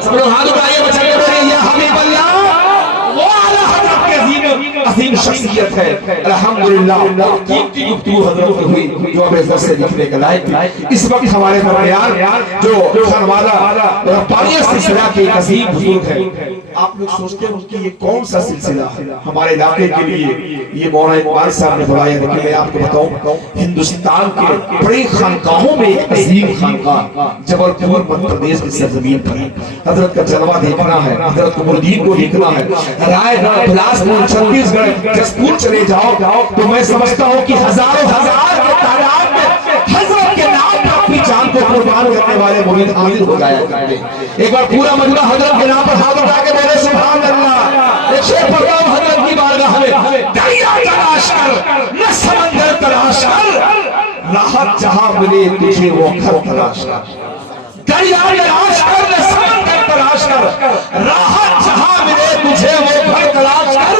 सब लोग हाथ उठाइए, बचा के बोलिए या हबीब अल्लाह। वो आला हज़रत के अजीम शख्सियत है। अल्हम्दुलिल्लाह कीमती गुफ्तगू हज़रत की हुई जो हमें ज़र से लिखने के लायक थी। इस वक्त हमारे दरमियान जो खानवादा रब्बानियत सिलसिला के अजीम बुजुर्ग हैं, आप लोग सोचते हैं कि ये कौन सा सिलसिला है हमारे इलाके के लिए, ये मौलाना इकबाल साहब ने बुलाया। लेकिन मैं आपको बताऊं, हिंदुस्तान के बड़ी खानकाहों में एक अजीम खानकाह जबलपुर मध्य प्रदेश की सरजमीन पर है। हजरत का जलवा देखना है, हजरत कमरुद्दीन को देखना है, रायगढ़, बिलासपुर, छत्तीसगढ़, जसपुर चले जाओ तो मैं समझता हूँ कि हजारों हजार के तादाद में हजरत के नाम पर अपनी जान को कुर्बान करने वाले मुरीद हाजिर हो जाया करते हैं। एक बार पूरा मजमा हजरत के नाम पर हाथ उठा के बोले सुभान अल्लाह। एक शेर पढ़ता हूं हजरत की बारगाह में, दरिया तलाश कर न समंदर तलाश कर, राहत जहां मिले तुझे वो घर तलाश कर। दरिया तलाश कर न समंदर तलाश कर, राहत जहां मिले तुझे वो घर तलाश कर।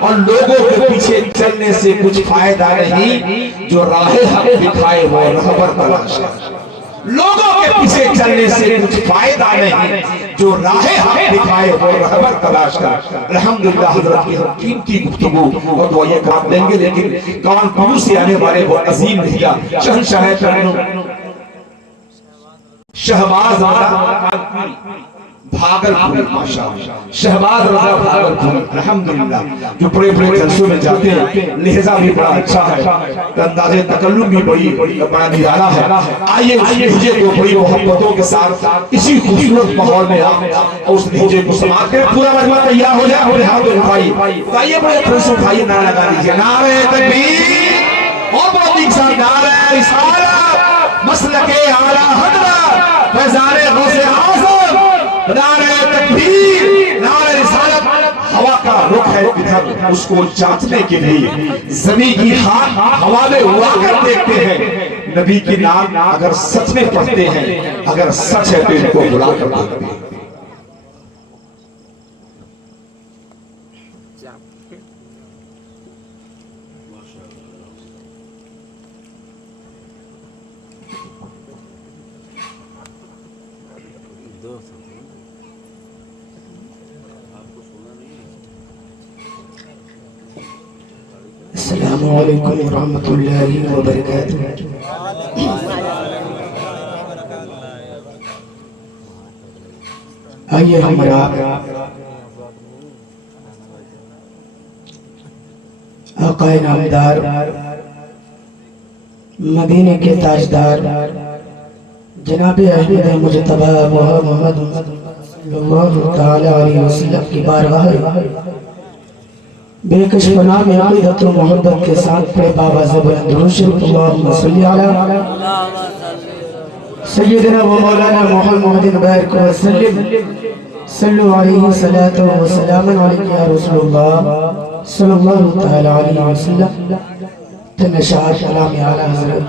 और लोगों के पीछे चलने से कुछ फायदा नहीं, जो राहे हक दिखाए वो रहबर तलाश कर। लोगों के पीछे चलने से कुछ फायदा नहीं, जो राहे हक दिखाए वो रहबर तलाश कर। अल्हम्दुलिल्लाह हज़रत की कीमती गुफ्तगू और दुआ ये काम देंगे, लेकिन कानपुर से आने वाले वो अजीम लहजा शहंशाह शहबाज भागलपुर, माशाअल्लाह शहबाज रजा भागलपुर, अल्हम्दुलिल्लाह जो बड़े बड़े जलसों में जाते हैं, लहजा भी बड़ा अच्छा है, अंदाज़े तकल्लुम भी बड़ा निराला है। आइए उस लहजे को बड़ी मोहब्बतों के साथ इसी खूबसूरत माहौल में आप उस लहजे को समाप्त करें। पूरा मजमा तैयार हो जाए और हाथ उठाइए, आइए बड़े खुश उठाइए, नारा लगा दीजिए, नारे तकबीर और बहुत एक साथ नारे रिसालत, मसलके आला हज़रत, फैज़ाने गौसे आज़म इधर उसको जांचने के लिए जमीन की खान हवाले हुआ कर देखते हैं। नबी की नाम अगर सच में पढ़ते हैं, अगर सच है तो इनको बुला कर देखते हैं। अस्सलामु अलैकुम रहमतुल्लाहि व बरकातुहू। आइए हमारा आक़ाए नामदार मदीने के ताजदार जनाब अहमद मुजतबा मोहम्मद सल्लल्लाहु तआला अलैहि वसल्लम की बारगाह बेकश पनाह में अक़ीदत व मोहब्बत के साथ पे बाबा ज़बरन दुरूद शरीफ अल्लाहुम्मा सल्ली अला सय्यिदना व मौलाना मुहम्मदिन बारिक व सल्लिम सल्लु अलैहि सलातो व सलामन अलैका या रसूलल्लाह सल्लल्लाहु तआला अलैहि वसल्लम। तनशार कलाम आला हज़रत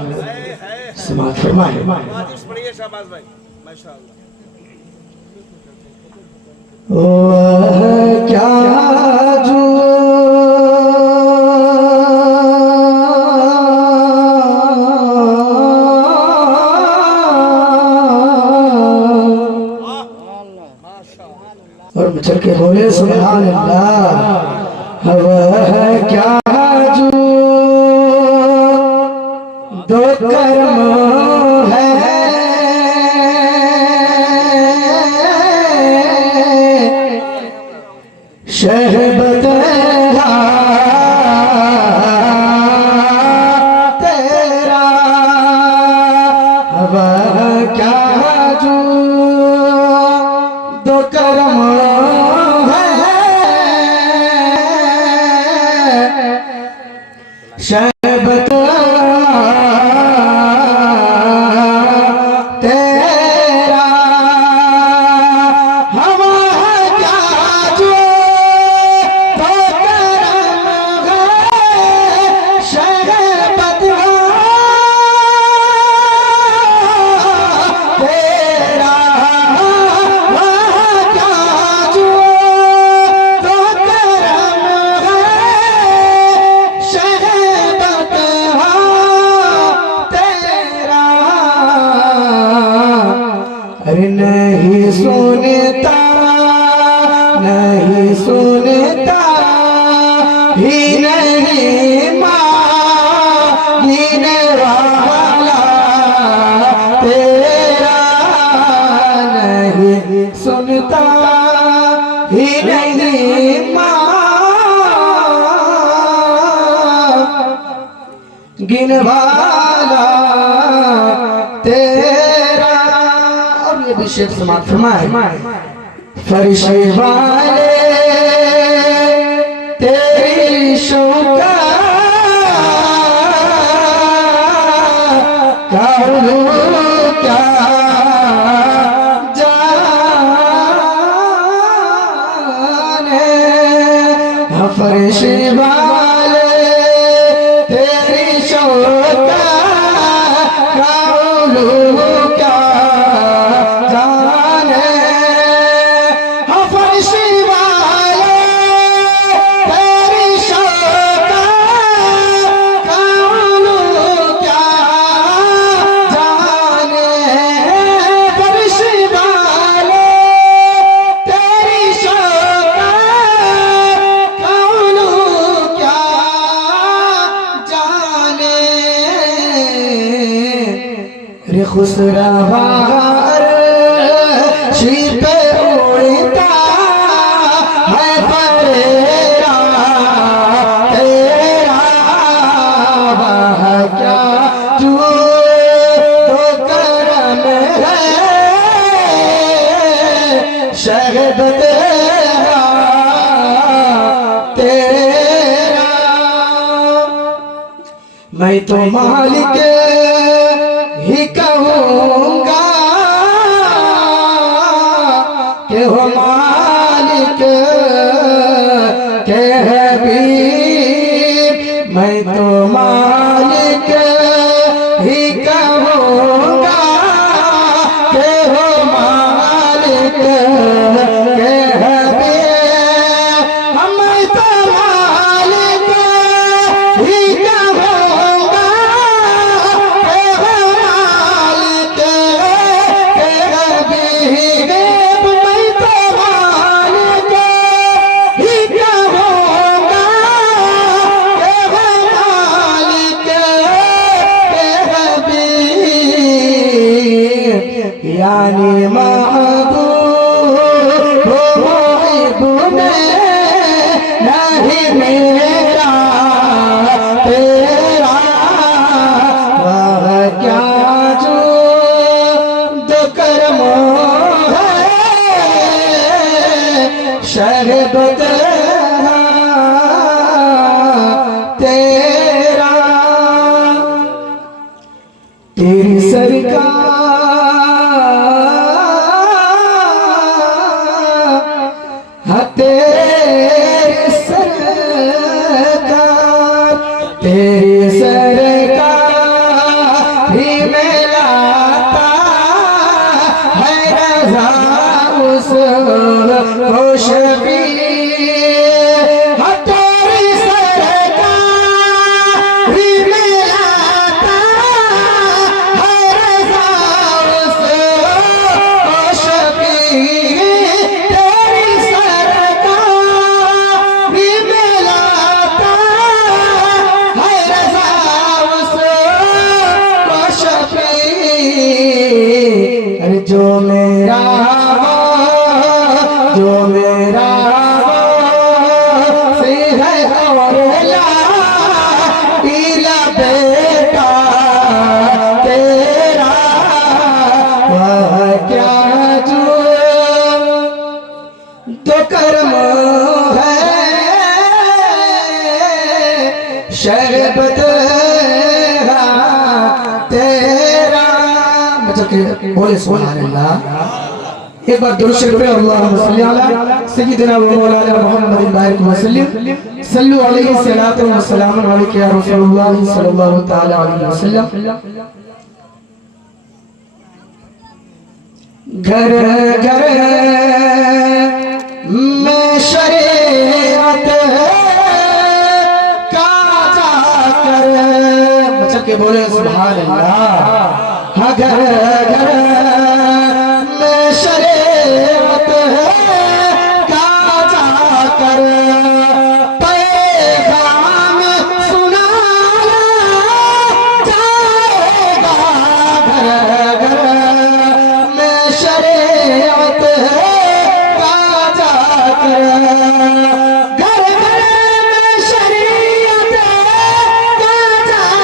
समाअत फरमाए। वह क्या जो और चल के बोले सुभान अल्लाह। वह क्या जो दो कर्म है शहबत तेरा। वह क्या जो दो कर्म शहबत तेरा। हम क्या जो तो करम है शहबत तेरा। वह क्या जो तो करम है शहबत तेरा। अरे नहीं सुनता नहीं सुनता ही नहीं मांगने वाला तेरा। नहीं सुनता ही नहीं मांगने वाला तेरा। और ये भी शेख समाअत फरमाए। फरिश्ते वाले तेरी शौका क्या जाने। फरिश्ते वाले तेरी शौका क्या जाने। फरिश्ते वाले तेरी शौका क्या जाने। फरिश्ते वाले तेरी शौका क्या जाने। रे खुसरवा अर्शी पे उड़ता है परेरा तेरा। वह क्या जो तो करम है शहबत तेरा। मैं तो मालिक ही कहूँगा कि हो मालिक कह के हबे हम तो मालिक ही कहूँगा के मालिक के हबे मैं तो मालिक ही कहूँगा के मालिक के हबे यानी महबूब महबूब नहीं मेरा तेरा वह क्या जो दो कर्म है शहद तेरा तेरी सरकार तेरी सरकार तेरी सरकार ही में लाता है रज़ा उस खुश भी तेरी सरकार ही में लाता है रज़ा उस खुश भी जो मेरा से है औरला पीला बेटा तेरा वह क्या जो तो कर्म है शरबत तेरा बोले सुभान अल्लाह। एक बार दुरूद शरीफ पे अल्लाहुम्मा सल्ली अला सय्यिदिना व मौलाना मुहम्मद बारिक व सल्लिम सल्लु अलैहि सलातु व सलामुन अलैका या रसूलुल्लाह सल्लल्लाहु तआला अलैहि वसल्लम। घर घर में शरीयत का जाकर बच्चा के बोले सुभान अल्लाह। घर घर में शरीयत का जाकर पैगाम सुनाया जाएगा। घर घर में शरीयत का जाकर घर घर में शरीयत का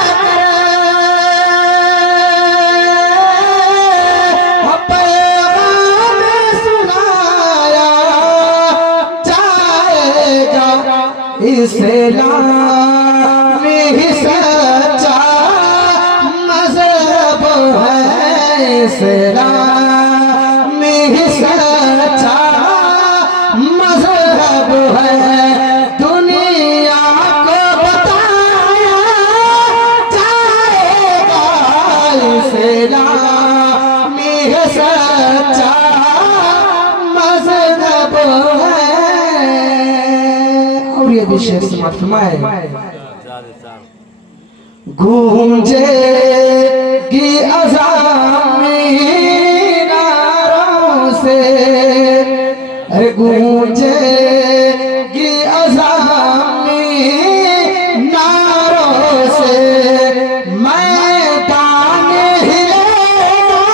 जाकर इस्लाम ही सच्चा मज़हब है। इस्लाम ही सच्चा मज़हब है। दुनिया को बताया जाएगा। इस्लाम ही सच्चा मज़हब है। और ये भी शेर समाप्त फरमाए गूंजेगी अज़ान मीनारों से अरे गूंजेगी अज़ान मीनारों से मैदान हिलेगा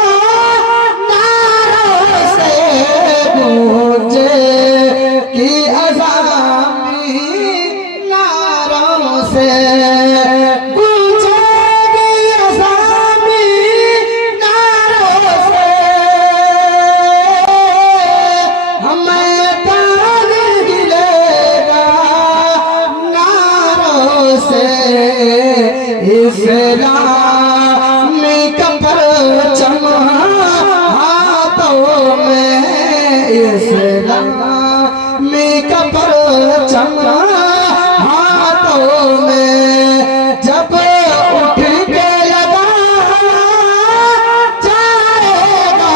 नारों से गूंजेगी अज़ान से गूंजेगी अज़ान नारों से हमें तान गिलेगा नारों से। इस्लाम का परचम हाथों में इस्लाम का परचम में जब उठ के लगा जाएगा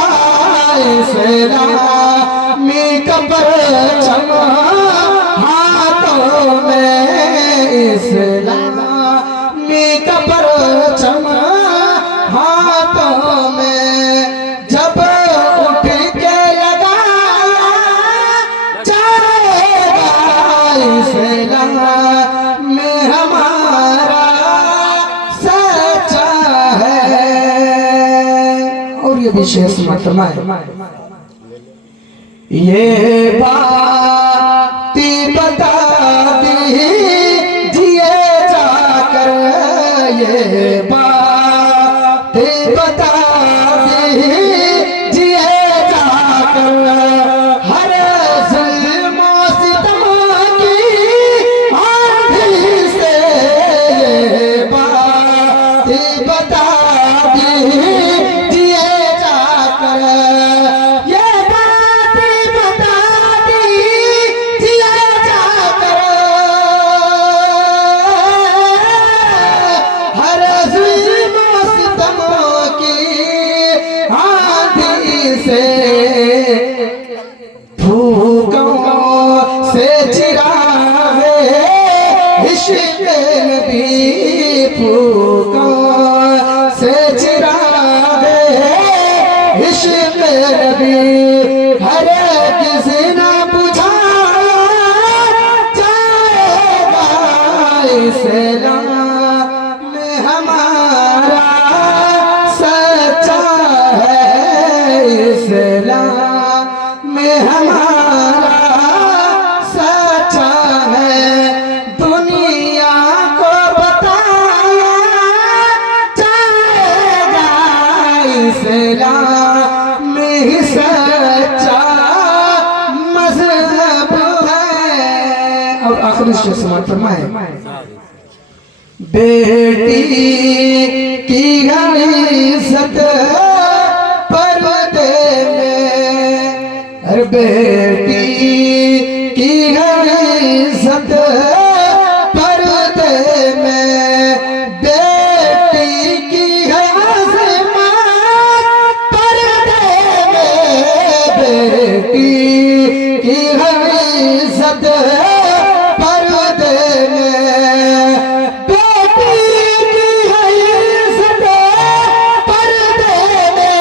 इस्लाम भी शेष फरमाए, ये बात बता दीजिए जाकर, ये बात बता दीजिए जाकर, हर जुल्म सितम की आंधी से ये बात बता दीजिए जाकर, ये बात बता दीजिए जाकर, हर जुल्म सितम की आंधी से, भूखों से चिरागे इश्क़ नबी, भूखों से चिरागे इश्क़ नबी, हर किसी ना बुझा जाएगा इस्लाम में हमारा सच्चा है, इस्लाम में हमारा सच्चा है, दुनिया को बताया जाएगा इस्लाम में ही सच्चा मज़हब है। और आखिरी शेर समाप्त फरमाए, बेटी की इज़्ज़त पर्दे में, हर बेटी की इज़्ज़त पर्दे में, बेटी की है अज़मत पर्दे में, बेटी की है इज़्ज़त पर्दे में, बेटी की है इज़्ज़त पर्दे में,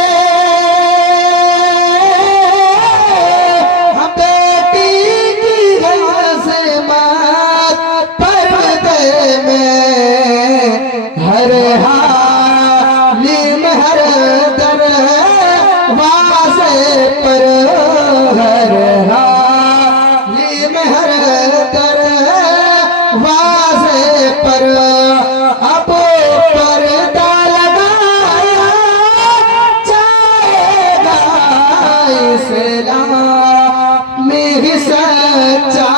हम बेटी की है अज़मत पर्दे में, हर हालिम हर दरवाज़े पर, हर हालिम हर दरवाज़े पर अब पर्दा लगाया जाएगा इस्लाम में ही सच्चा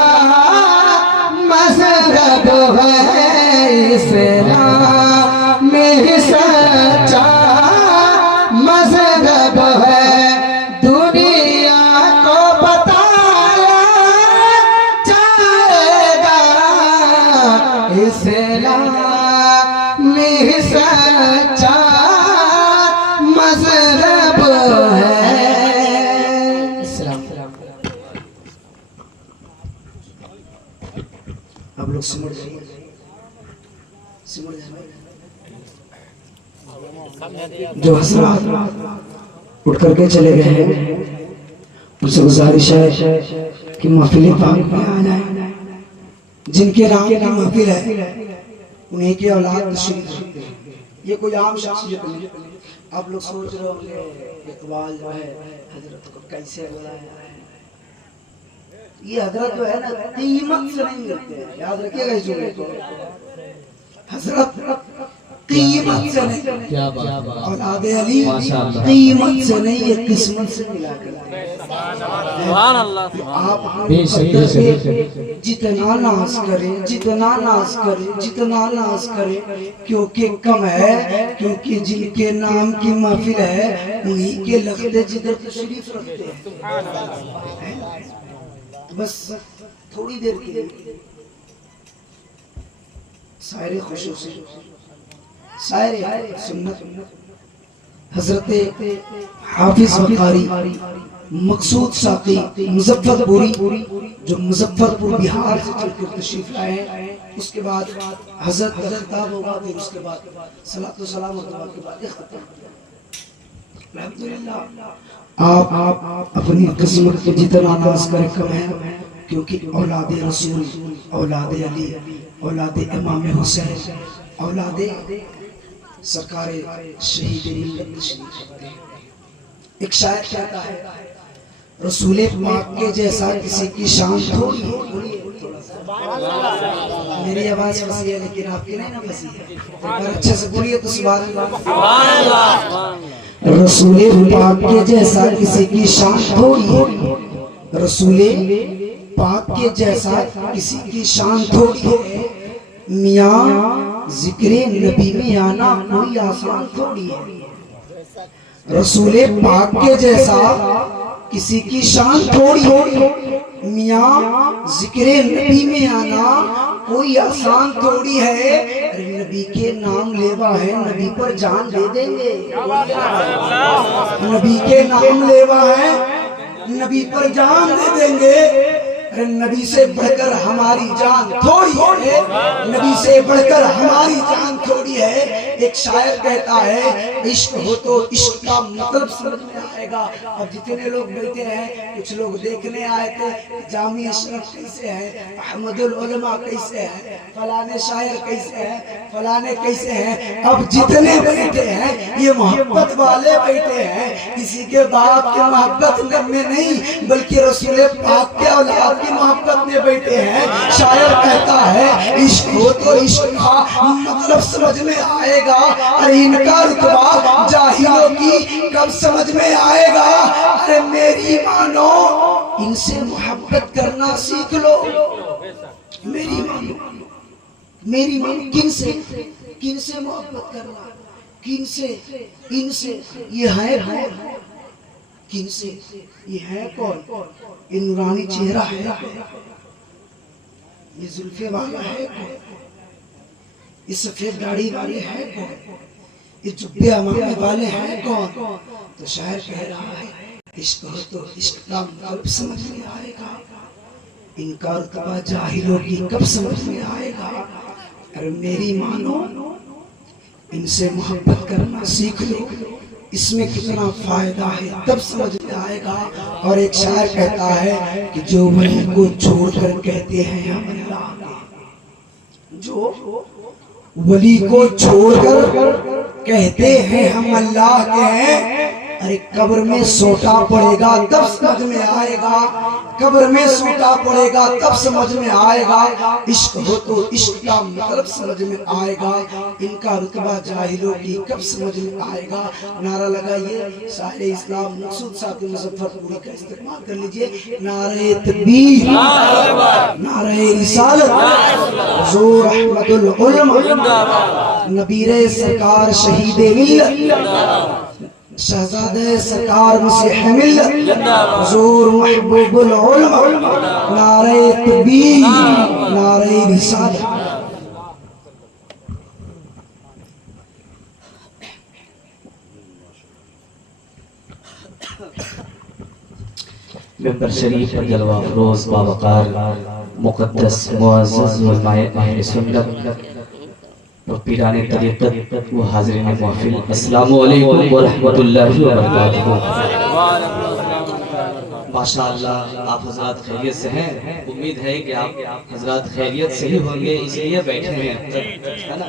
मज़हब है, इस्लाम में ही सच्चा मज़हब है, दुनिया को बताया जाएगा इस्लाम में ही सच्चा मज़हब है। आप लोग सिमट जाइए, सिमट जाइए। जो हज़रात उठ करके चले गए हैं उनसे गुजारिश है कि महफिल पाक में आना है, जिनके नाम की महफिल है उन्हीं की औलाद तशरीफ रखते हैं। ये कोई आम शख्सियत नहीं। आप लोग सोच रहे होंगे इकबाल जो है हजरत को कैसे बुलाया है, ये हजरत जो है ना कीमत से नहीं मिलते हैं, याद रखिएगा इस जुमले को, हजरत कीमत से नहीं, औलाद अली कीमत से नहीं, ये किस्मत से मिला करते हैं। आप जितना नाज करें, जितना नाज करें, जितना नाज करें, क्योंकि कम है, क्योंकि जिनके नाम की महफिल है उन्हीं के लगते जिधर तशरीफ रखते हैं। बस थोड़ी देर के लिए शायर खुशूसी, शायर सुन्नत हजरत हाफिज बुखारी मकसूद साकी मुजफ्फरपुरी, जो मुजफ्फरपुर बिहार से चलकर तशरीफ लाए, उसके बाद हजरत का खिताब होगा, फिर उसके बाद सलात व सलाम के बाद खत्म। अल्हम्दुलिल्लाह आप अपनी किस्मत पे जितना नाज करें कम है, क्योंकि औलाद रसूल, औलाद अली, औलाद इमाम हुसैन, औलाद सरकार शहीद मिल्लत तशरीफ रखते हैं। एक शायर कहता है रसूले पाक के जैसा किसी की शान थोड़ी है। मेरी आवाज फंसी है लेकिन आपकी नहीं ना फंसी है, तो अच्छे से बोलिए तो सुभान अल्लाह। रसूले पाक के जैसा किसी की शान थोड़ी है, रसूले पाक के जैसा किसी की शान थोड़ी है, मियाँ जिक्रे नबी में आना कोई आसान थोड़ी है। रसूले पाक के जैसा किसी की शान थोड़ी है, मियाँ जिक्रे नबी में आना कोई आसान थोड़ी है। अरे नबी के नाम लेवा है, नबी पर जान दे देंगे। नबी के नाम लेवा है, नबी पर जान दे देंगे। अरे नबी से बढ़कर हमारी जान थोड़ी है, नबी से बढ़कर हमारी जान थोड़ी है। एक शायर कहता है इश्क हो तो इश्क का मतलब समझ में आएगा। अब जितने लोग बैठे हैं, कुछ लोग देखने आए थे जामी अशरफ कैसे है, अहमदुल उलमा कैसे है, फलाने शायर कैसे है, फलाने कैसे हैं। अब जितने बैठे हैं ये मोहब्बत वाले बैठे हैं, किसी के बाप की मोहब्बत में नहीं बल्कि रसूल पाक के औलाद की मोहब्बत में बैठे हैं। शायर कहता है इश्क हो तो इश्क का मतलब समझ में आएगा। अरे इनका रुतबा जाहिलों की कब समझ में आएगा। अरे मेरी मानो इनसे मोहब्बत करना सीख लो। मेरी मानो, मेरी मानो किनसे, किनसे मोहब्बत करना, किनसे, इनसे। ये है कौन, किनसे, ये है कौन? ये नूरानी चेहरा है, ये जुल्फे वाला है कौन? ये सफेद दाढ़ी वाले हैं कौन? ये जुब्बे अमामे वाले हैं कौन? तो शायर कह रहा है इश्क हो तो इश्क का कब समझ में आएगा, इनका रुतबा जाहिलों की कब समझ में आएगा। अरे मेरी मानो इनसे मोहब्बत करना सीख लो, इसमें कितना फायदा है तब समझ में आएगा। और एक शायर कहता है कि जो वली को छोड़कर कहते हैं हम अल्लाह के, जो वली को छोड़कर कहते हैं हम अल्लाह के हैं, अरे कब्र में सोटा पड़ेगा तब समझ में आएगा, कब्र में सोटा पड़ेगा तब समझ में आएगा। इश्क हो तो इश्क का मतलब समझ में आएगा, इनका रुतबा जाहिलों की कब समझ में आएगा। नारा लगाइए सारे इस्लाम मकसूद साहब मुजफ्फरपुरी का इस्तेमाल कर लीजिए। नारे तकबीर, नारे रिसालत, हुजूर अहमदुल उलमा, नबीरे सरकार शहीदे मिल्लत, शहजादे सरकार मसीह मिल्लत, हुजूर महबूबुल उलमा, नारे तकबीर, नारे रिसालत। मिंबर शरीफ पर जलवा अफरोज बावकार मुक़द्दस मुअज़्ज़ज़ उलमाए अहले सुन्नत और पीराने तरीक़त व हाज़रीन महफ़िल, अस्सलामु अलैकुम व रहमतुल्लाहि व बरकातुहू। माशाअल्लाह आप हज़रात खैरियत से हैं। उम्मीद है कि आप हज़रात खैरियत से ही होंगे, इसलिए बैठे हैं, है ना।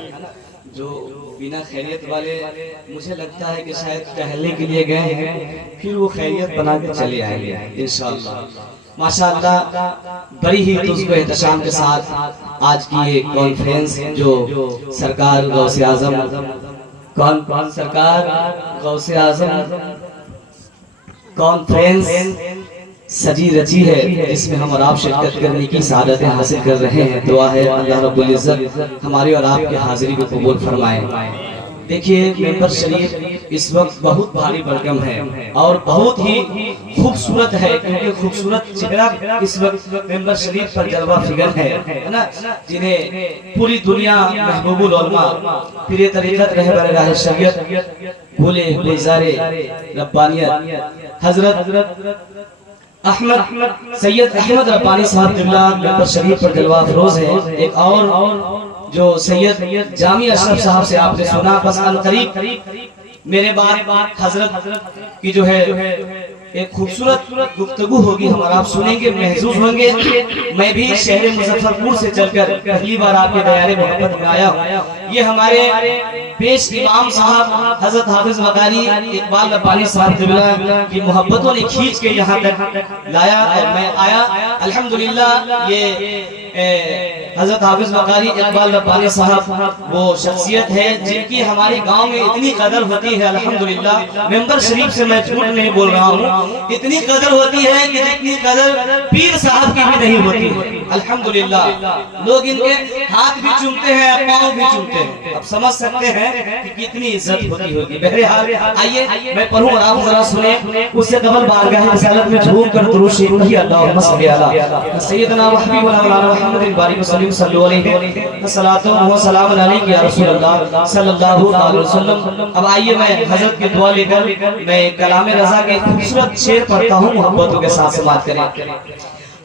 जो बिना खैरियत वाले मुझे लगता है कि शायद टहलने के लिए गए हैं, फिर वो खैरियत बना के चले आएंगे इंशाअल्लाह। माशाअल्लाह बड़ी ही तुज़्को एहतशाम के साथ आज की ये कॉन्फ्रेंस जो सरकार गौसे आज़म, कौन सरकार गौसे आज़म कॉन्फ्रेंस सजी रची है, जिसमें हम और आप शिरकत करने की सआदतें हासिल कर रहे हैं। दुआ है अल्लाह रब्बुल इज़्ज़त हमारी और आपकी हाजिरी को कबूल फरमाए। देखिए मिंबर शरीफ इस वक्त बहुत भारी भरकम है और बहुत ही खूबसूरत है, क्योंकि खूबसूरत चेहरा इस वक्त मिंबर शरीफ पर जलवा फिगर है ना, जिन्हें पूरी दुनिया महबूबुल उलमा, पीर तरीक़त, रहबर राह शरीयत, भूले गुलज़ारे रब्बानियत हजरत अहमद सैयद अहमद रब्बानी साहब क़िबला मिंबर शरीफ पर जलवा अफरोज है। एक और जो सैयद जामी अशरफ साहब से आपने सुना, बस अनकरीब मेरे बाद हजरत की जो है एक खूबसूरत गुफ्तगू होगी, हम और आप सुनेंगे, महसूस होंगे। मैं भी शहर मुजफ्फरपुर से चलकर पहली बार आपके दयारे मोहब्बत में आया। ये हमारे पेश इमाम साहब हजरत हाफिज वकारी इकबाल रब्बानी साहब क़िबला की मोहब्बतों ने खींच के यहाँ तक लाया और मैं आया। अल्हम्दुलिल्लाह ये हजरत हाफिज वकारी इकबाल रब्बानी साहब वो शख्सियत है जिनकी हमारे गांव में इतनी कदर होती है। अल्हम्दुलिल्लाह मेंबर शरीफ से मैं झूठ नहीं बोल रहा हूँ, इतनी कदर होती है कि जितनी कदर पीर साहब की भी नहीं होती है। अल्हम्दुलिल्लाह लोग इनके हाथ भी चूमते हैं, पाँव भी चूमते हैं। अब समझ सकते हैं कि कितनी इज्जत होती होगी। बहरहाल आइए मैं पढ़ूं और आप जरा सुने। उससे कबल बारगाह रिसालत में झूम कर दुरूद शरीफ पढ़िए। अल्लाहुम्मा सल्ली अला सय्यिदना व हबीबना मौलाना मुहम्मद बारिक वसल्लम सल्लल्लाहु अलैहि सलातो व सलाम अलैहि या रसूल अल्लाह सल्लल्लाहु अलैहि वसल्लम। अब आइए मैं हजरत की दुआ लेकर मैं कलाम रज़ा के खूबसूरत शेर पढ़ता हूँ, मोहब्बतों के साथ समाअत करें।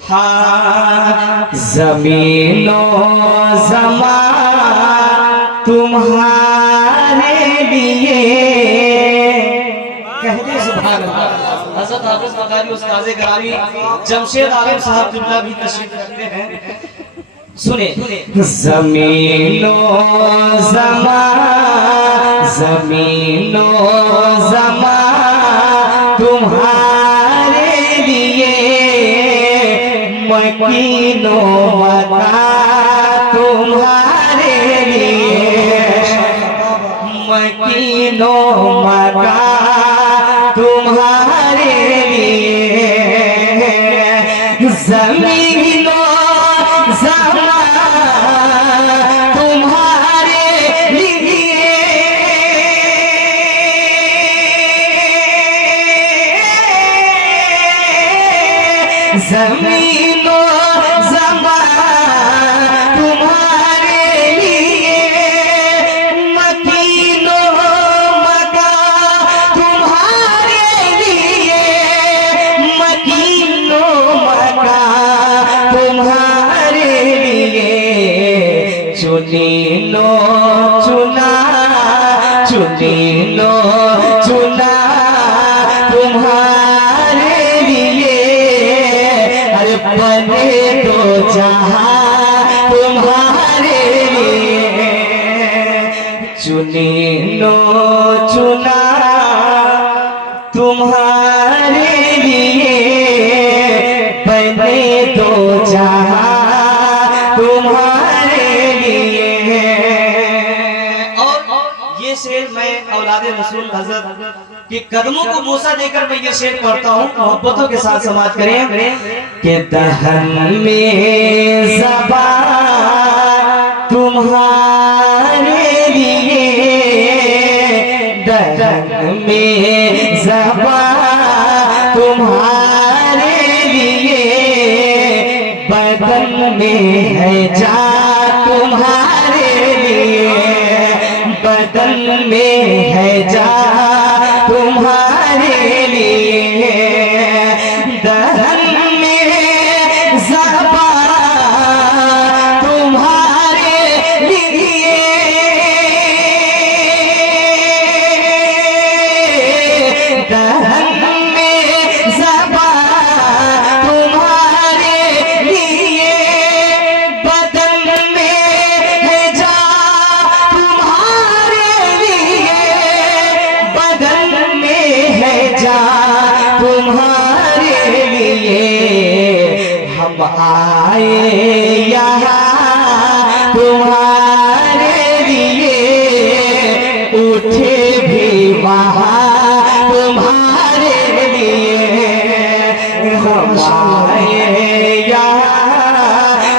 हाँ ज़मीनो ज़मा तुम्हारे लिए कहते सुभान अल्लाह। हज़रत हाफिज वकारी उस्ताद गिरामी जमशेद आलम साहब क़िबला भी तशरीफ रखते हैं। सुने ज़मीनो ज़मा ज़मीनो ज़मा तुम्हारे लिए मकीनो मका तुम्हारे लिए मकीनो मका तुम्हारे लिए ज़मीनो ज़मा तुम्हारे लिए ज़मीनो ज़मा तुम्हारे लिए मकीनो मका तुम्हारे लिए मकीनो मका तुम्हारे लिए चुनी लो चुना चुनी लो चुना तुम्हारे लिए अरे बने तो जहां तुम्हारे लिए चुनी लो चुना तुम्हारे लिए बने तो जहां तुम्हारे लिए। और ये शेर मैं औलादे रसूल हज़रत के कदमों को मूसा देकर मैं ये शेर पढ़ता हूँ, मोहब्बतों के साथ समाअत करें कि दहन में ज़बां तुम्हारे लिए दहन में ज़बां तुम्हारे लिए बदन में है जान तुम्हारे लिए बदन में है जान तुम्हारे लिए दहन में ज़बां तुम्हारे लिए दहन में ज़बां तुम्हारे लिए बदन में है जान तुम्हारे लिए बदन में है जान तुम्हारे लिए हम आए यहाँ तुम्हारे लिए उठे भी वहाँ तुम्हारे लिए हम आए यहाँ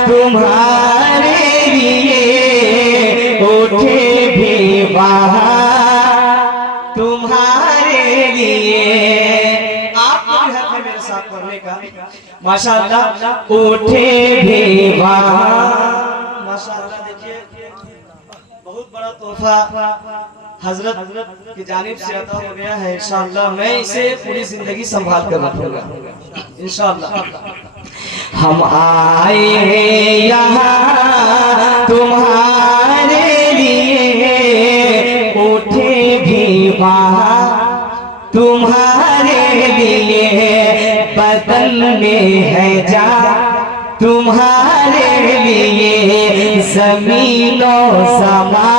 तुम्हारे लिए उठे भी वहाँ तुम्हारे लिए। आपको भी हक है मेरे साथ पढ़ने का माशाअल्लाह। उठे भी वहाँ माशाअल्लाह। देखिए बहुत बड़ा तोहफा हजरत की जानिब से अता हो गया है। इंशाअल्लाह मैं इसे पूरी जिंदगी संभाल कर रखूंगा इंशाअल्लाह। हम आए यहाँ तुम्हारे लिए उठे भी वहाँ तुम्हारे लिए बदन में है जा तुम्हारे लिए ज़मीनो समा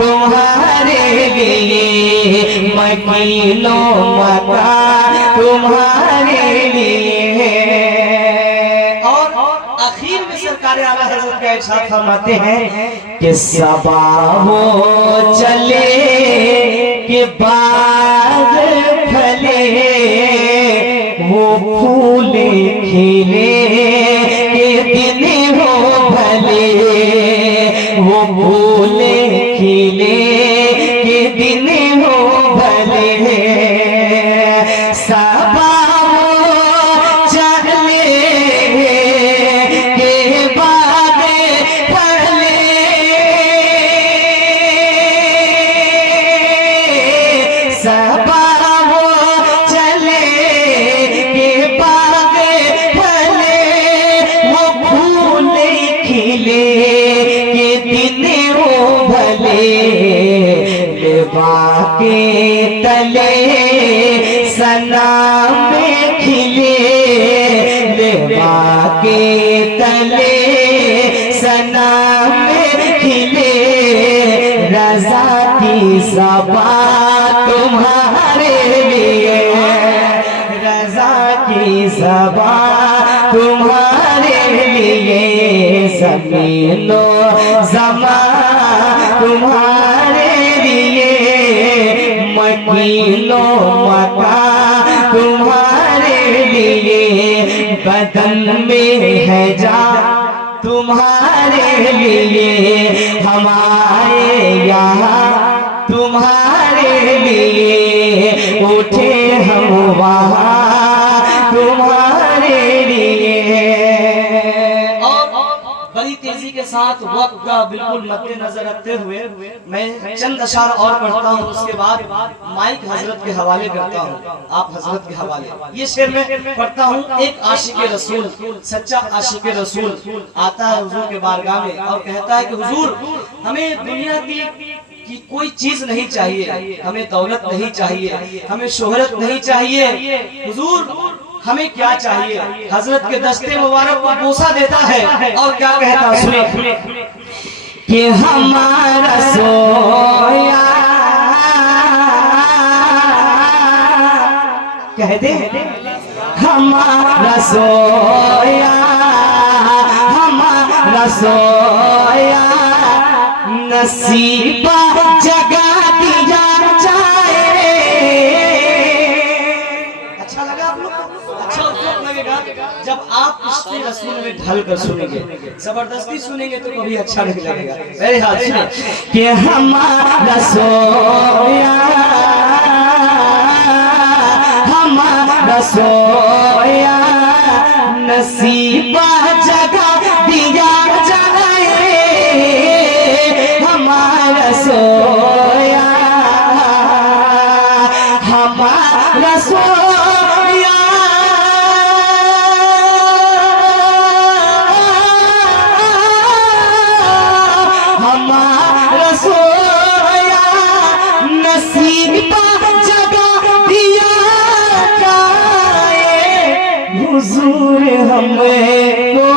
तुम्हारे लिए, मकीनो मका तुम्हारे लिए। और आखिर में सरकार आला हज़रत का इरशाद फरमाते हैं कि सबा वो चले कि बाग फले, वो फूले खिले के दिन हो भले, वो फूले खिले के दिन हो भले। सबा वो चले के बाग फले, सबा के तले सना में खिले, लेवा के तले सना में खिले, रज़ा की सबा तुम्हारे लिए, रज़ा की सबा तुम्हारे लिए, ज़मीनो ज़मा तुम्हारे लिए, मकीनो मका तुम्हारे लिए, बदन में है जा तुम्हारे लिए, हमारे यहाँ तुम्हारे लिए, उठे हम वहाँ तुम्हारे लिए। बड़ी तेजी के साथ वक्त का बिल्कुल मद्देनजर रखते हुए मैं चंद अशार और पढ़ता हूँ, उसके बाद माइक हजरत के हवाले करता हूँ, आप हजरत के हवाले। ये शेर में पढ़ता हूँ। एक आशिक रसूल, सच्चा आशिक रसूल आता है हुजूर के बारगाह में और कहता है कि हुजूर, हमें दुनिया की कोई चीज नहीं चाहिए, हमें दौलत नहीं चाहिए, हमें शोहरत नहीं चाहिए, हुजूर हमें क्या चाहिए। हजरत के दस्ते मुबारक को बोसा देता है और क्या कहता है, सुनिए कि हमारा सोया, कह दे हमारा सोया, हमारा सोया नसीबा जगा दिया जाए। अच्छा लगा आप लोग को? अच्छा उसको लगेगा जब आप इश्क़ रसूल में ढल कर सुनेंगे, जबरदस्ती सुनेंगे तो कभी अच्छा नहीं लगेगा। मेरे हाथ सुनिए कि हमारा सोया, हमारा सोया नसीबा जगा दिया जाए, हमारा सोया, हमारा सोया, हमारा सोया नसीबा जगा दिया जाए, हुजूर हमें को,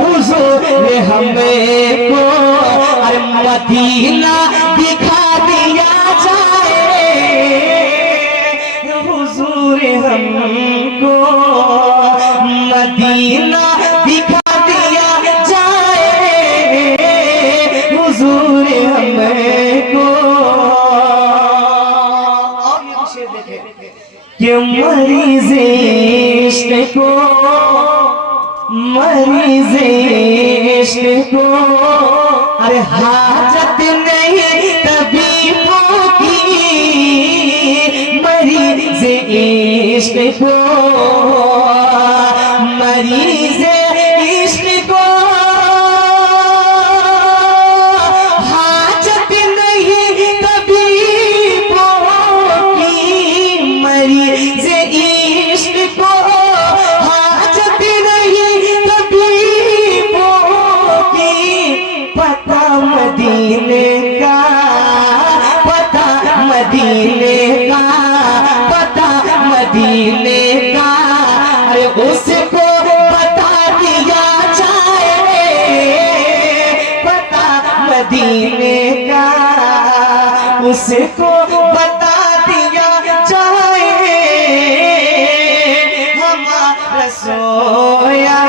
हुजूर हमें को अरे मदीना दिखा दिया जाए, हुजूर हमको मदीना दिखा दिया जाए, हुजूर हमको। और ये शेर देखें कि मरीज़ इश्क़ को, मरीज़ इश्क़ को अरे हाजत नहीं तबीबों की, मरीज़ इश्क़ को, मरीज़ इश्क़ को हाजत नहीं तबीबों की, मरीज़ इश्क़ को हाजत नहीं तबीबों की, पता मदीने का, पता मदीने का, पता मदीने का, अरे उसको पता किसको बता दिया जाए हमारा सोया,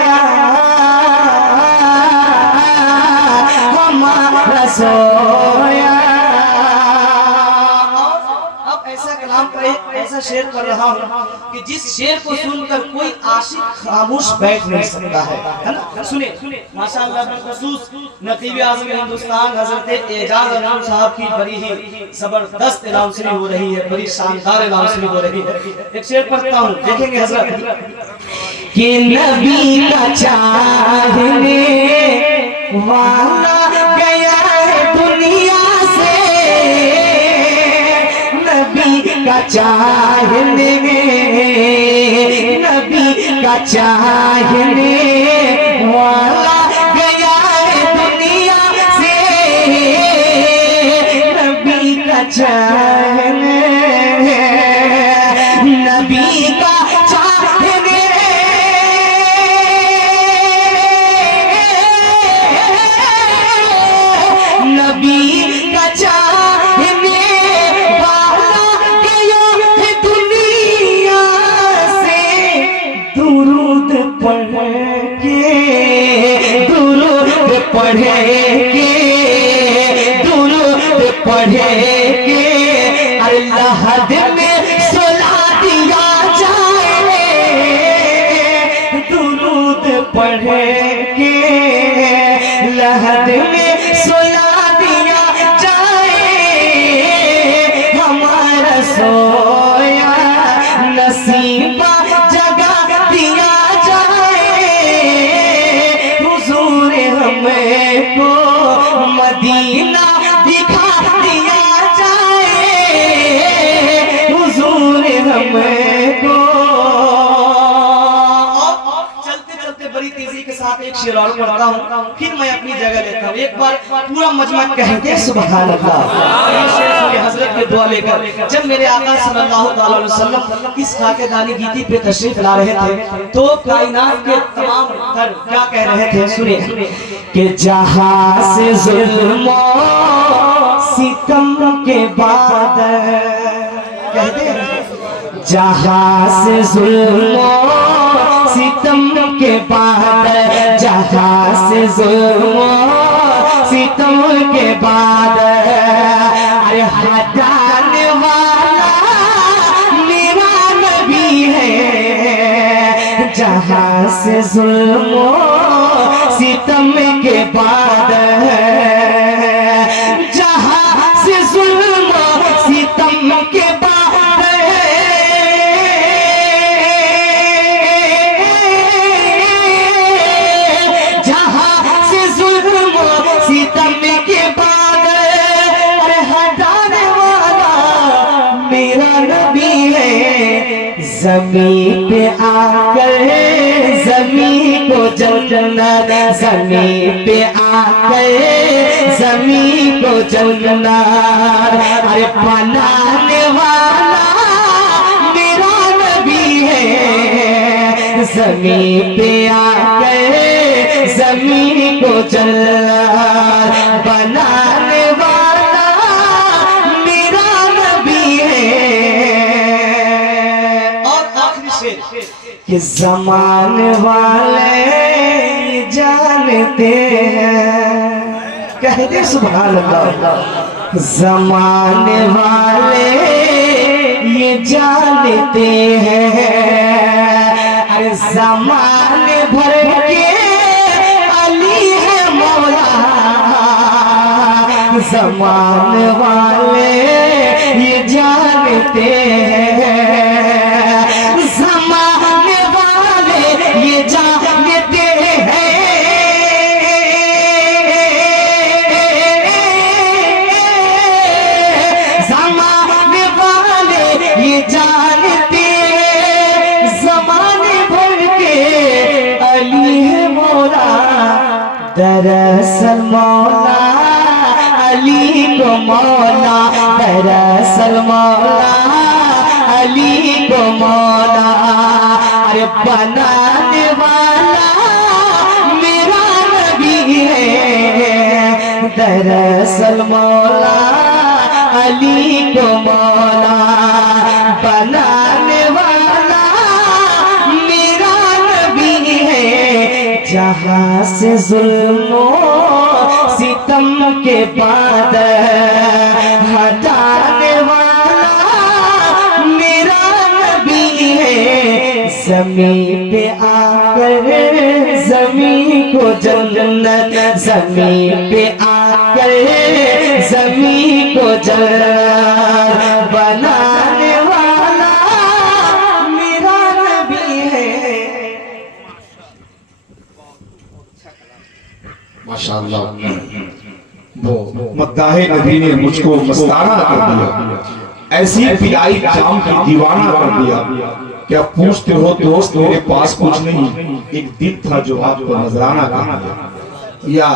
हमारा सोया। अब ऐसा कलाम का एक ऐसा शेर कर रहा हूँ कि जिस शेर को सुनकर कोई आशिक खामोश बैठ नहीं सकता है ना। सुने माशाअल्लाह, बिलखुसूस नकीब आज़म हिंदुस्तान हजरत एजाज अनाम साहब की बड़ी ही जबरदस्त अनाउंसरी हो रही है, बड़ी शानदार अनाउंसरी हो रही है। एक शेर पढ़ता हूँ, देखेंगे हजरत कि नबी का चाहने वाला गया है दुनिया से, नबी का चाहने, नबी का चाहने वाला गया है दुनिया से, नबी का चाहने, नबी का चाहने, नबी का चाहने वाला गया है दुनिया से, दुरूद पढ़ के, दुरूद पढ़ के, दुरूद पढ़ के अल्लाह में सुला दिया जाए, दुरूद पढ़ के लहद में सुला दिया जाए हमारा सोया, नसीबा जगा दिया जाए, हुजूर हमको मदीना दिखा दिया जाए, हुजूर हमको। चलते चलते बड़ी तेजी के साथ एक शेर और पढ़ता हूँ, फिर मैं अपनी जगह लेता हूँ। एक बार पूरा मजमा कहते हैं सुभान अल्लाह। हजरत के दुआ लेकर जब मेरे आका सल्लल्लाहु अलैहि वसल्लम इस खाकेदानी गीती पे तशरीफ ला रहे थे तो कायनात के तमाम दर क्या कह रहे थे, सुनिए कि जहां से जुल्म सितम के बाद, कहते हैं जहां से जुल्म सितम के बाद, जहां से जुल्म सितम के बाद, अरे हटाने वाला मेरा नबी है, जहां से जुल्म सितम के बाद, जहां से जुल्म सितम के बाद, ज़मीन पे आकर ज़मीन को जन्नत, ज़मीन पे आकर ज़मीन को जन्नत, अरे बनाने वाला मेरा नबी है, ज़मीन पे आकर ज़मीन को जन्नत बनाने वाला मेरा नबी है। कि ज़माने वाले जानते हैं, कहते सुभान अल्लाह, ज़माने वाले ये जानते हैं, अरे ज़माने भर के अली है मौला, ज़माने वाले ये जानते हैं, ज़माने वाले ये जानते हैं, ज़माने वाले ये जानते हैं, ज़माने भर के अली है मौला, दरअसल मौला अली को मौला, दरअसल मौला अली को मौला, अरे बनाने वाला मेरा नबी है, दरअसल मौला अली को मौला बनाने वाला मेरा नबी है। जहाँ से जुल्म सितम के बाद हटाने वाला मेरा नबी है। ज़मीन पे आकर ज़मीन को जन्नत, ज़मीन पे आकर ज़मीन को जन्नत बनाने वाला मेरा नबी है। माशाअल्लाह, वो मद्दाहे नबी ने मुझको मस्ताना कर दिया, ऐसी पिलाई जाम की दीवाना कर दिया। क्या पूछते हो दोस्त, मेरे पास कुछ नहीं, एक दिन था जो आपको नजराना कर दिया। या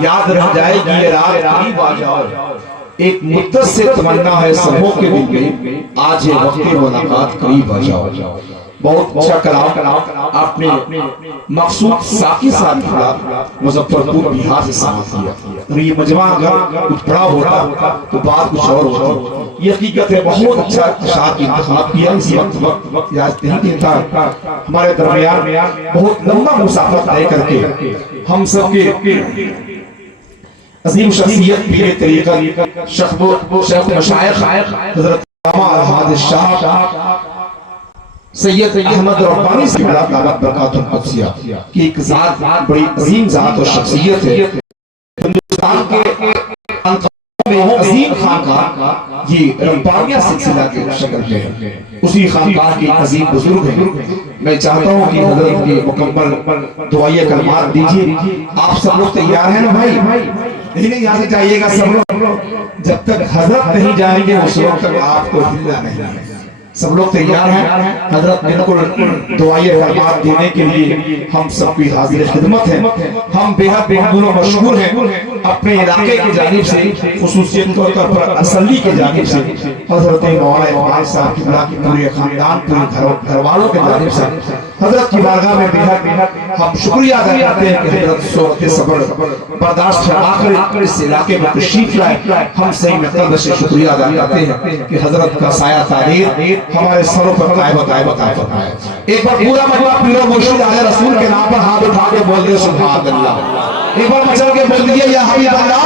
याद रह जाएगी ये रात, करीब आ जाओ। एक मुद्दत से तमन्ना है सबों के दिल में, आज ये वक्त मुलाकात करीब आ जाओ। बहुत अच्छा कलाम आपने मकसूद साकी साहब का मुजफ्फरपुर बिहार से समाप्त किया। और ये मजमा अगर कुछ बड़ा होता तो बात कुछ और होती। ये हकीकत है, बहुत अच्छा शाद इंतखाब किया। इस वक्त याद नहीं था हमारे दरमियान बहुत लंबा मुसाफर तय करके हम सबके अजीम शख्सियत पीर तरीका शेख मशाइख हजरत अलहाज शाह सैयद अहमद रब्बानी से दावत बरकातुल कुद्सिया की एक जात, बड़ी अजीम जात और शख्सियत है। हिंदुस्तान के में अजीम खानका ये रब्बानिया सिलसिला के शक्ल में है। उसी खानका के अजीम बुजुर्ग हैं। मैं चाहता हूँ कि हजरत के मुकम्मल दुआए कलमात दीजिए। आप सब लोग तैयार हैं ना भाई? नहीं, यहाँ से जाइएगा सब लोग। जब तक हजरत नहीं जाएंगे उस वक्त तक आपको हिलना नहीं है। सब लोग तैयार हैं? हजरत बिल्कुल दुआए कलमात देने के लिए हम सबकी हाजिर खिदमत है। हम बेहद मशहूर हैं अपने इलाके की जानिब से, खुसूसियत के तौर पर असली के जानिब से हजरत मौलाना इकबाल साहब की पूरे खानदान, पूरे घर वालों के जानिब से हजरत की बारगाह में बेहद हम शुक्रिया अदा करते हैं कि हजरत सोहते सब्र बर्दाश्त फरमाकर इस इलाके में तशरीफ लाए। हम सही में कल्ब से शुक्रिया अदा करते हैं कि हजरत का साया तारीर हमारे सरों पर कायम फरमाए। एक बार पूरा मजमा पीरो मुर्शिद आले रसूल के नाम पर हाथ उठा के बोल दे सुभान अल्लाह। एक बार मचल के बोल दीजिए या हबीब अल्लाह।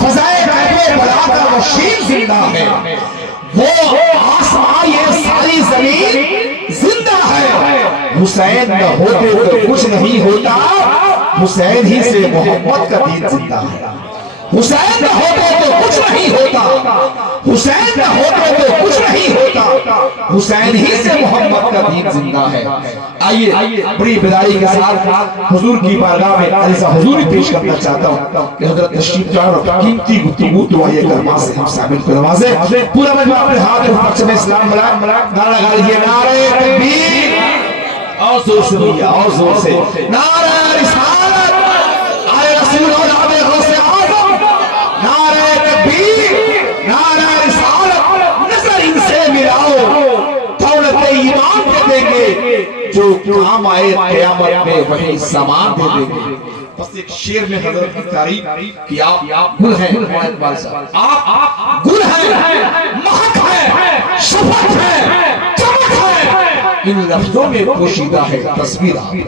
फज़ाए ग़ैब बला का रशीद जिंदा है, वो आसमां ये सारी जमीन जिंदा है। हुसैन न होते तो कुछ नहीं होता, हुसैन ही से मोहब्बत का दीन जिंदा है। हुसैन न होते तो कुछ नहीं होता, हुसैन न होते तो कुछ नहीं होता, हुसैन ही से मोहब्बत का दीन जिंदा है। आइए बड़ी बिदाई के साथ हुजूर की बारगाह में अज़ीज़ हुजूरी पेश करना चाहता हूँ कि हजरत तशरीफ लाए और कीमती गुफ्तगू दुआए कलमा से हम शामिल को नवाजे। पूरा मजमा अपने हाथ में परचम इस्लाम बढ़ाए, नारा लगा लीजिए, नारे तकबीर, और जोर से बोलिए, और जोर से, नारे रिसालत, आले रसूल और आले गौसे आज़म, नारे तकबीर, नारे रिसालत, नजर इनसे मिलाओ, दौलत ईमान दे देंगे, जो काम आए क़यामत में वही सामान दे देंगे। बस एक शेर में हजरत की तारीफ कि आप गुल हैं, इकबाल साहब, आप गुल हैं, महक है, शफकत है, चमक है, इन लफ्जों में पोशीदा है तस्वीर आपकी।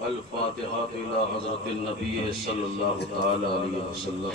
अल-फातिहा इला हज़रतिन नबी सल्लल्लाहु तआला अलैहि वसल्लम।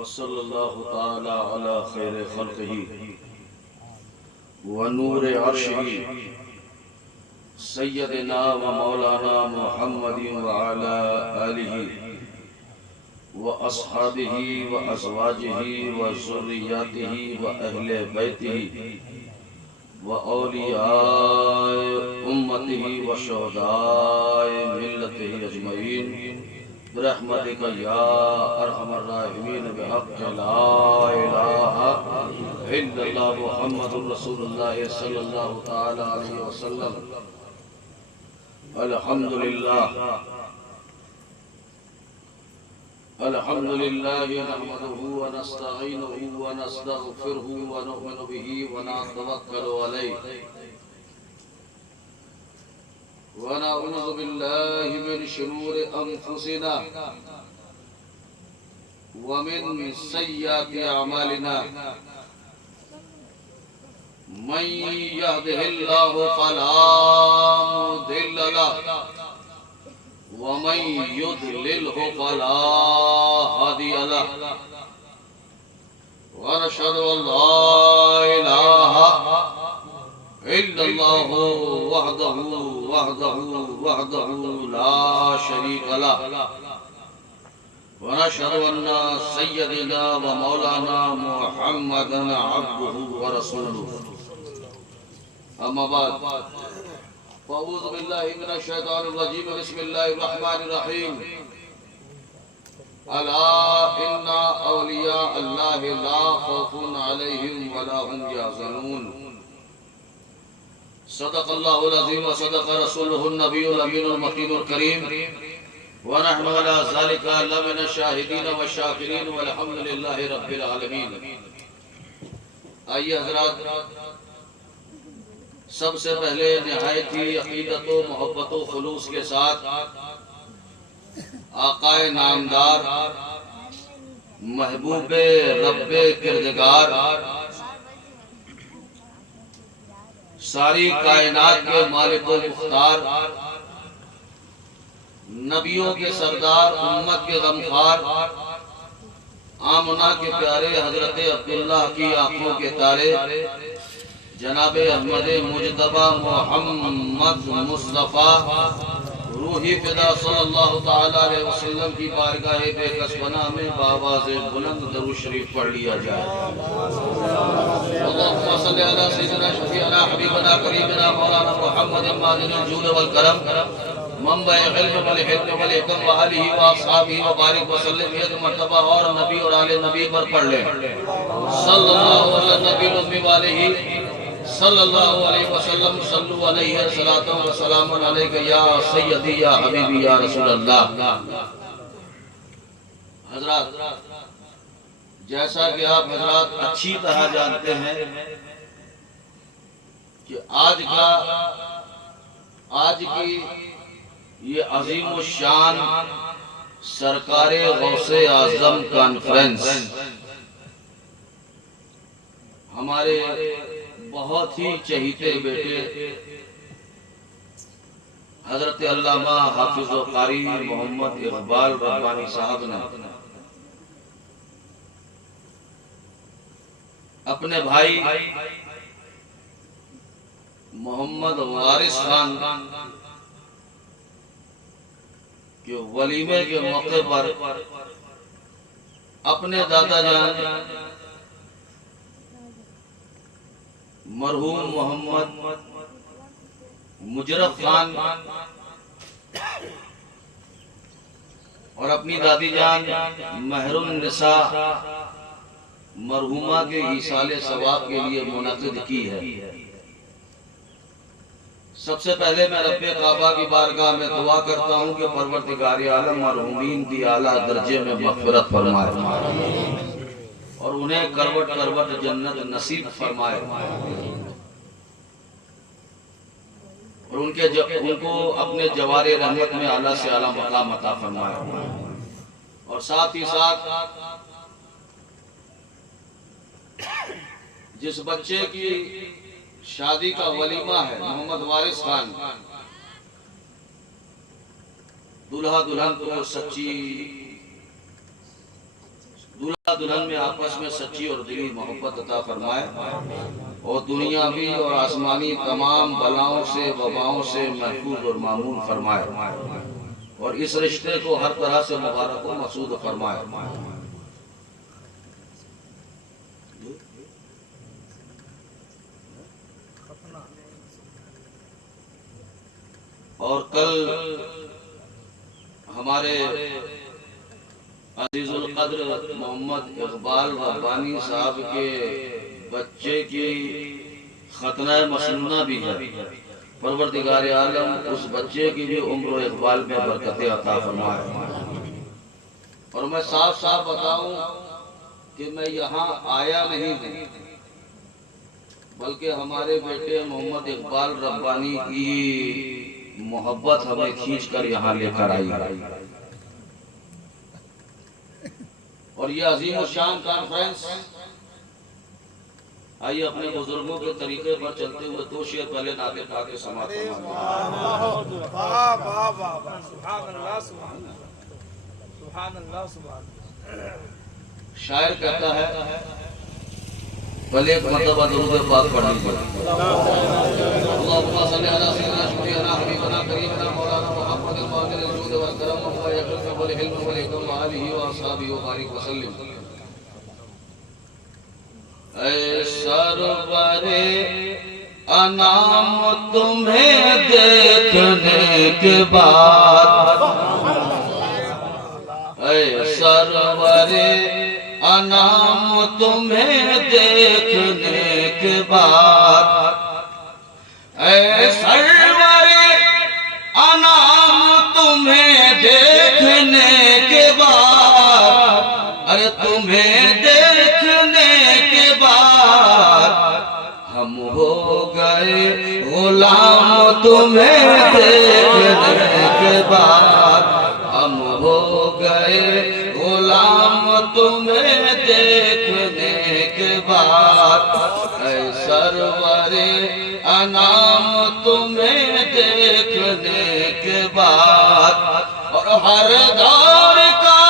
वसल्लल्लाहु ताला अला खैर खल्क़िही व नूर अर्शिही सय्यदना व मौलाना मुहम्मदिन व अला आलिही व अस्हाबिही व अज़वाजिही व ज़ुर्रिय्यतिही व अहले बैतिही व औलियाए उम्मतिही व शुहदाए मिल्लतिही अजमईन बिरहमतिका या अरहमर राहिमीन बिहक़्क़ि ला इलाहा इल्लल्लाह मुहम्मदुर रसूलुल्लाह सल्लल्लाहु तआला अलैहि वसल्लम। अल्हम्दुलिल्लाह नहमदुहु व नस्तईनुहु व नस्तगफिरुहु व नु'मिनु बिही व नतवक्कलु अलैहि व नऊज़ु बिल्लाहि मिन शुरूरि अंफुसिना व मिन सय्यिआति अमालिना मन यहदिहिल्लाहु फला मुदिल्ल लहु व मन युद्लिलहु फला हादिय लहु व नशहदु अल्ला इलाहा इल्लल्लाहु वहदहु ला शरीक लहु व नशहदु अन्ना सय्यदना व मौलाना मुहम्मदन अब्दुहु व रसूलुहु। अम्मा बाद फ़अऊज़ु बिल्लाहि मिनश शैतानिर रजीम बिस्मिल्लाहिर रहमानिर रहीम। अला इन्ना औलिया अल्लाहि ला खौफुन अलैहिम व ला हुम यहज़नून। सदक़ल्लाहुल अज़ीम व सदक़ रसूलुहुन नबियुल अमीनुल मकीनुल करीम व नहनु अला ज़ालिका लमिन शाहिदीन व शाकिरीन वल्हम्दुलिल्लाहि रब्बिल आलमीन। आइए हज़रात, सबसे पहले निहायत ही अक़ीदत व मोहब्बत व खुलूस के साथ आक़ाए नामदार महबूबे रब्बे किरदगार सारी कायनात के मालिक व मुख्तार नबियों के सरदार उम्मत के गमखार आमना के प्यारे हजरत अब्दुल्लाह की आंखों के तारे जनाबे अहमद मुजतबा मोहम्मद मुस्तफ़ा रूही फिदा सल्लल्लाहु ताला अलैहि वसल्लम की बारगाह बेकसबना में बावाज़े बुलंद दरूद शरीफ पढ़ लिया जाए। अल्लाहुम्मा सल्लि अला सय्यिदिना शफीअना हबीबना करीमना मौलाना मुहम्मद मादिनिल जूद वल करम मंबा इल्म वल हिक्म वल हिकम व आलिहि व अस्हाबिहि व बारिक व सल्लिम। एक मर्तबा और नबी और आले नबी पर पढ़ लें। सल्लल्लाहु अला नबी व आलिहि सल्लल्लाहु अलैहि वसल्लम सल्लु अलैहि सलातो व सलामुन अलैका या सय्यदी या हबीबी या रसूल अल्लाह। हजरात, जैसा कि आप हजरात अच्छी तरह जानते हैं कि आज की ये अजीम शान सरकारे गौसे आजम कॉन्फ्रेंस हमारे बहुत ही चहीते बेटे हजरत अल्लामा हाफिज व कारी मोहम्मद इकबाल रब्बानी साहब ने अपने भाई मोहम्मद वारिस खान के वलीमे के मौके पर अपने दादा जान मरहूम मोहम्मद मुजरफ खान और अपनी दादी जान महरुम निसा मरहुमा के ईसाले सवाब के लिए मुनक़िद की है। सबसे पहले मैं रब्बे काबा की बारगाह में दुआ करता हूँ कि परवरदिगार आलम मरहूमीन की आला दर्जे में मग़फ़िरत फरमाए और उन्हें करवट करवट जन्नत नसीब फरमाए और उनको अपने जवारे रहमत में आला से आला मकाम अता फरमाए। और साथ ही साथ जिस बच्चे की शादी का वलीमा है मोहम्मद वारिस खान, दूल्हा दुल्हन को सच्ची दूल्हा दुल्हन में आपस में सच्ची और दिली मोहब्बत अता फरमाए और दुनियावी और आसमानी तमाम बलाओं से वबाओं से महफूज और मामून फरमाए और इस रिश्ते को हर तरह से मुबारक व मसूद फरमाए। और कल हमारे अजीजुल कद्र मोहम्मद इकबाल रब्बानी साहब के बच्चे की खतना मसनूना भी है। परवरदिगार आलम उस बच्चे की भी उम्र इकबाल में बरकतें अता फरमाए। और मैं साफ साफ बताऊं कि मैं यहाँ आया नहीं हूँ, बल्कि हमारे बेटे मोहम्मद इकबाल रब्बानी की मोहब्बत हमें खींच कर यहाँ लेकर आई। और ये अजीम शान कॉन्फ्रेंस, आइए अपने बुजुर्गों के तरीके पर चलते हुए दो शेर पहले नाते पा के समाप्त शायर कहता है, पहले एक मतलब दुरूद पाक पढ़ लीजिए। अल्लाहुम्मा सल्ली अला सय्यिदिना शफीअना हबीबना करीमना मौलाना मुहम्मदिल मादिल जूद वल करम व यक़ल वल हिल्म वल इकराम व आलिहि व अस्हाबिहि व बारिक व सल्लिम। ऐ सरवरे अनाम तुम्हें देखने के बाद, ऐ सरवरे अनाम तुम्हें देखने के बाद, ऐ सरवरे अनाम तुम्हें देखने के बाद, अरे तुम्हें देखने के बाद हम हो गए गुलाम, तुम्हें देखने के बाद हम हो गए गुलाम, तुम्हें देखने के बाद, ऐ सरवरे अनाम तुम्हें देखने के बाद। और हर दौर का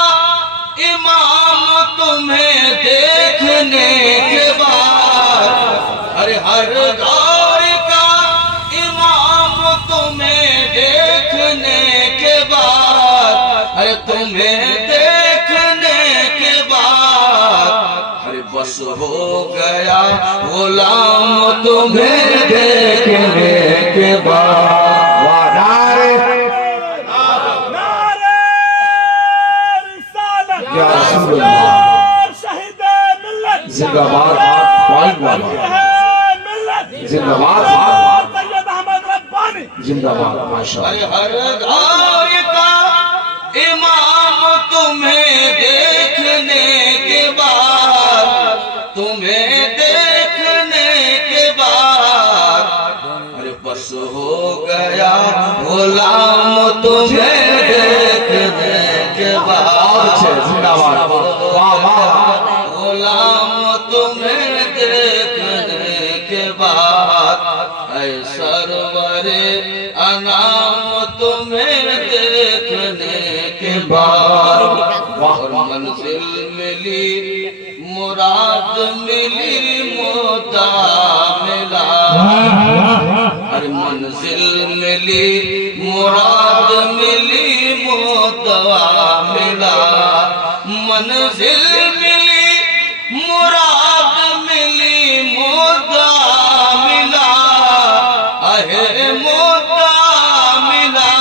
इमाम तुम्हें देखने के बाद, अरे हर दौर का इमाम तुम्हें देखने के बाद, अरे तुम्हें देखने के बाद, अरे बस हो गया गुलाम तुम्हें देखने के बाद। जिंदाबाद जिंदाबाद जिंदाबाद माशाअल्लाह। अरे हर दौर का इमाम तुम्हें देखने के बाद, तुम्हें देखने के बाद, अरे बस हो गया गुलाम तुम्हें देखने के बाद। जिंदाबाद वाह वाह। गुलाम तुम्हें देखने के बाद, ऐ सरवरे अनाम तुम्हें देखने के बाद। और मंजिल मिली मुराद मिली मुद्दा मिला, अरे मंजिल मिली मुराद मिली मुद्दा मिला, मंजिल मिली मुराद मिली मुद्दा मिला, अहे मुद्दा मिला,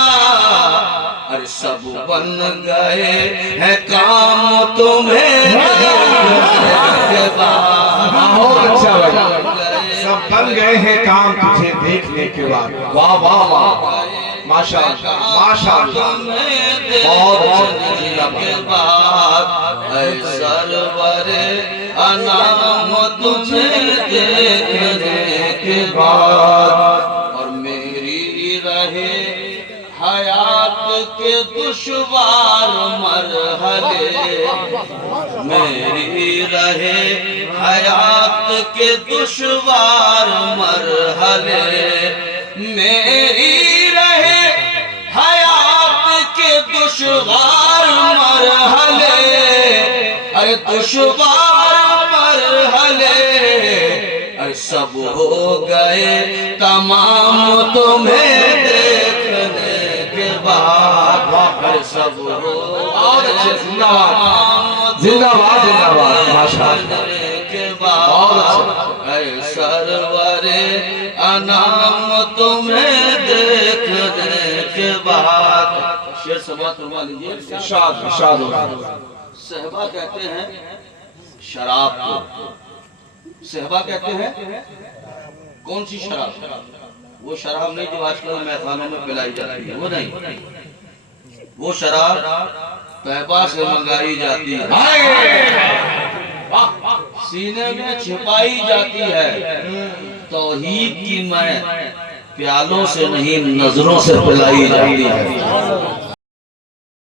अरे सब बन गए हैं काम तुम्हें देखने के बाद। बहुत अच्छा लगा, सब बन गए हैं काम तुझे देखने के बाद। वाह वाह वाह माशाअल्लाह माशाअल्लाह। बहुत के बाद, ऐ सरवरे अनाम तुझे देखने के बाद। और मेरी रहे हयात के दुश्वार मरहले, मेरी रहे हयात के दुश्वार मरहले, मेरी रहे हयात के दुश्वार मरहले, अरे दुश्वार मरहले सब हो गए तमाम तुम्हें देखने के बाद, सब हो और अच्छे जिंदाबाद जिंदाबाद जिंदाबाद माशाअल्लाह के बाद सरवरे अनाम तुम्हें देखने के बाद। शेर समात फरमा लीजिए। इरशाद इरशाद होगा। सहबा कहते हैं शराब को, सहबा कहते हैं कौन सी शराब? वो शराब नहीं जो आजकल मैखानों में पिलाई जाती है, वो नहीं, वो शराब तैबा से मंगाई जाती है, सीने में छिपाई जाती है, तौहीद की मैं प्यालों से नहीं नजरों से पिलाई जाती है।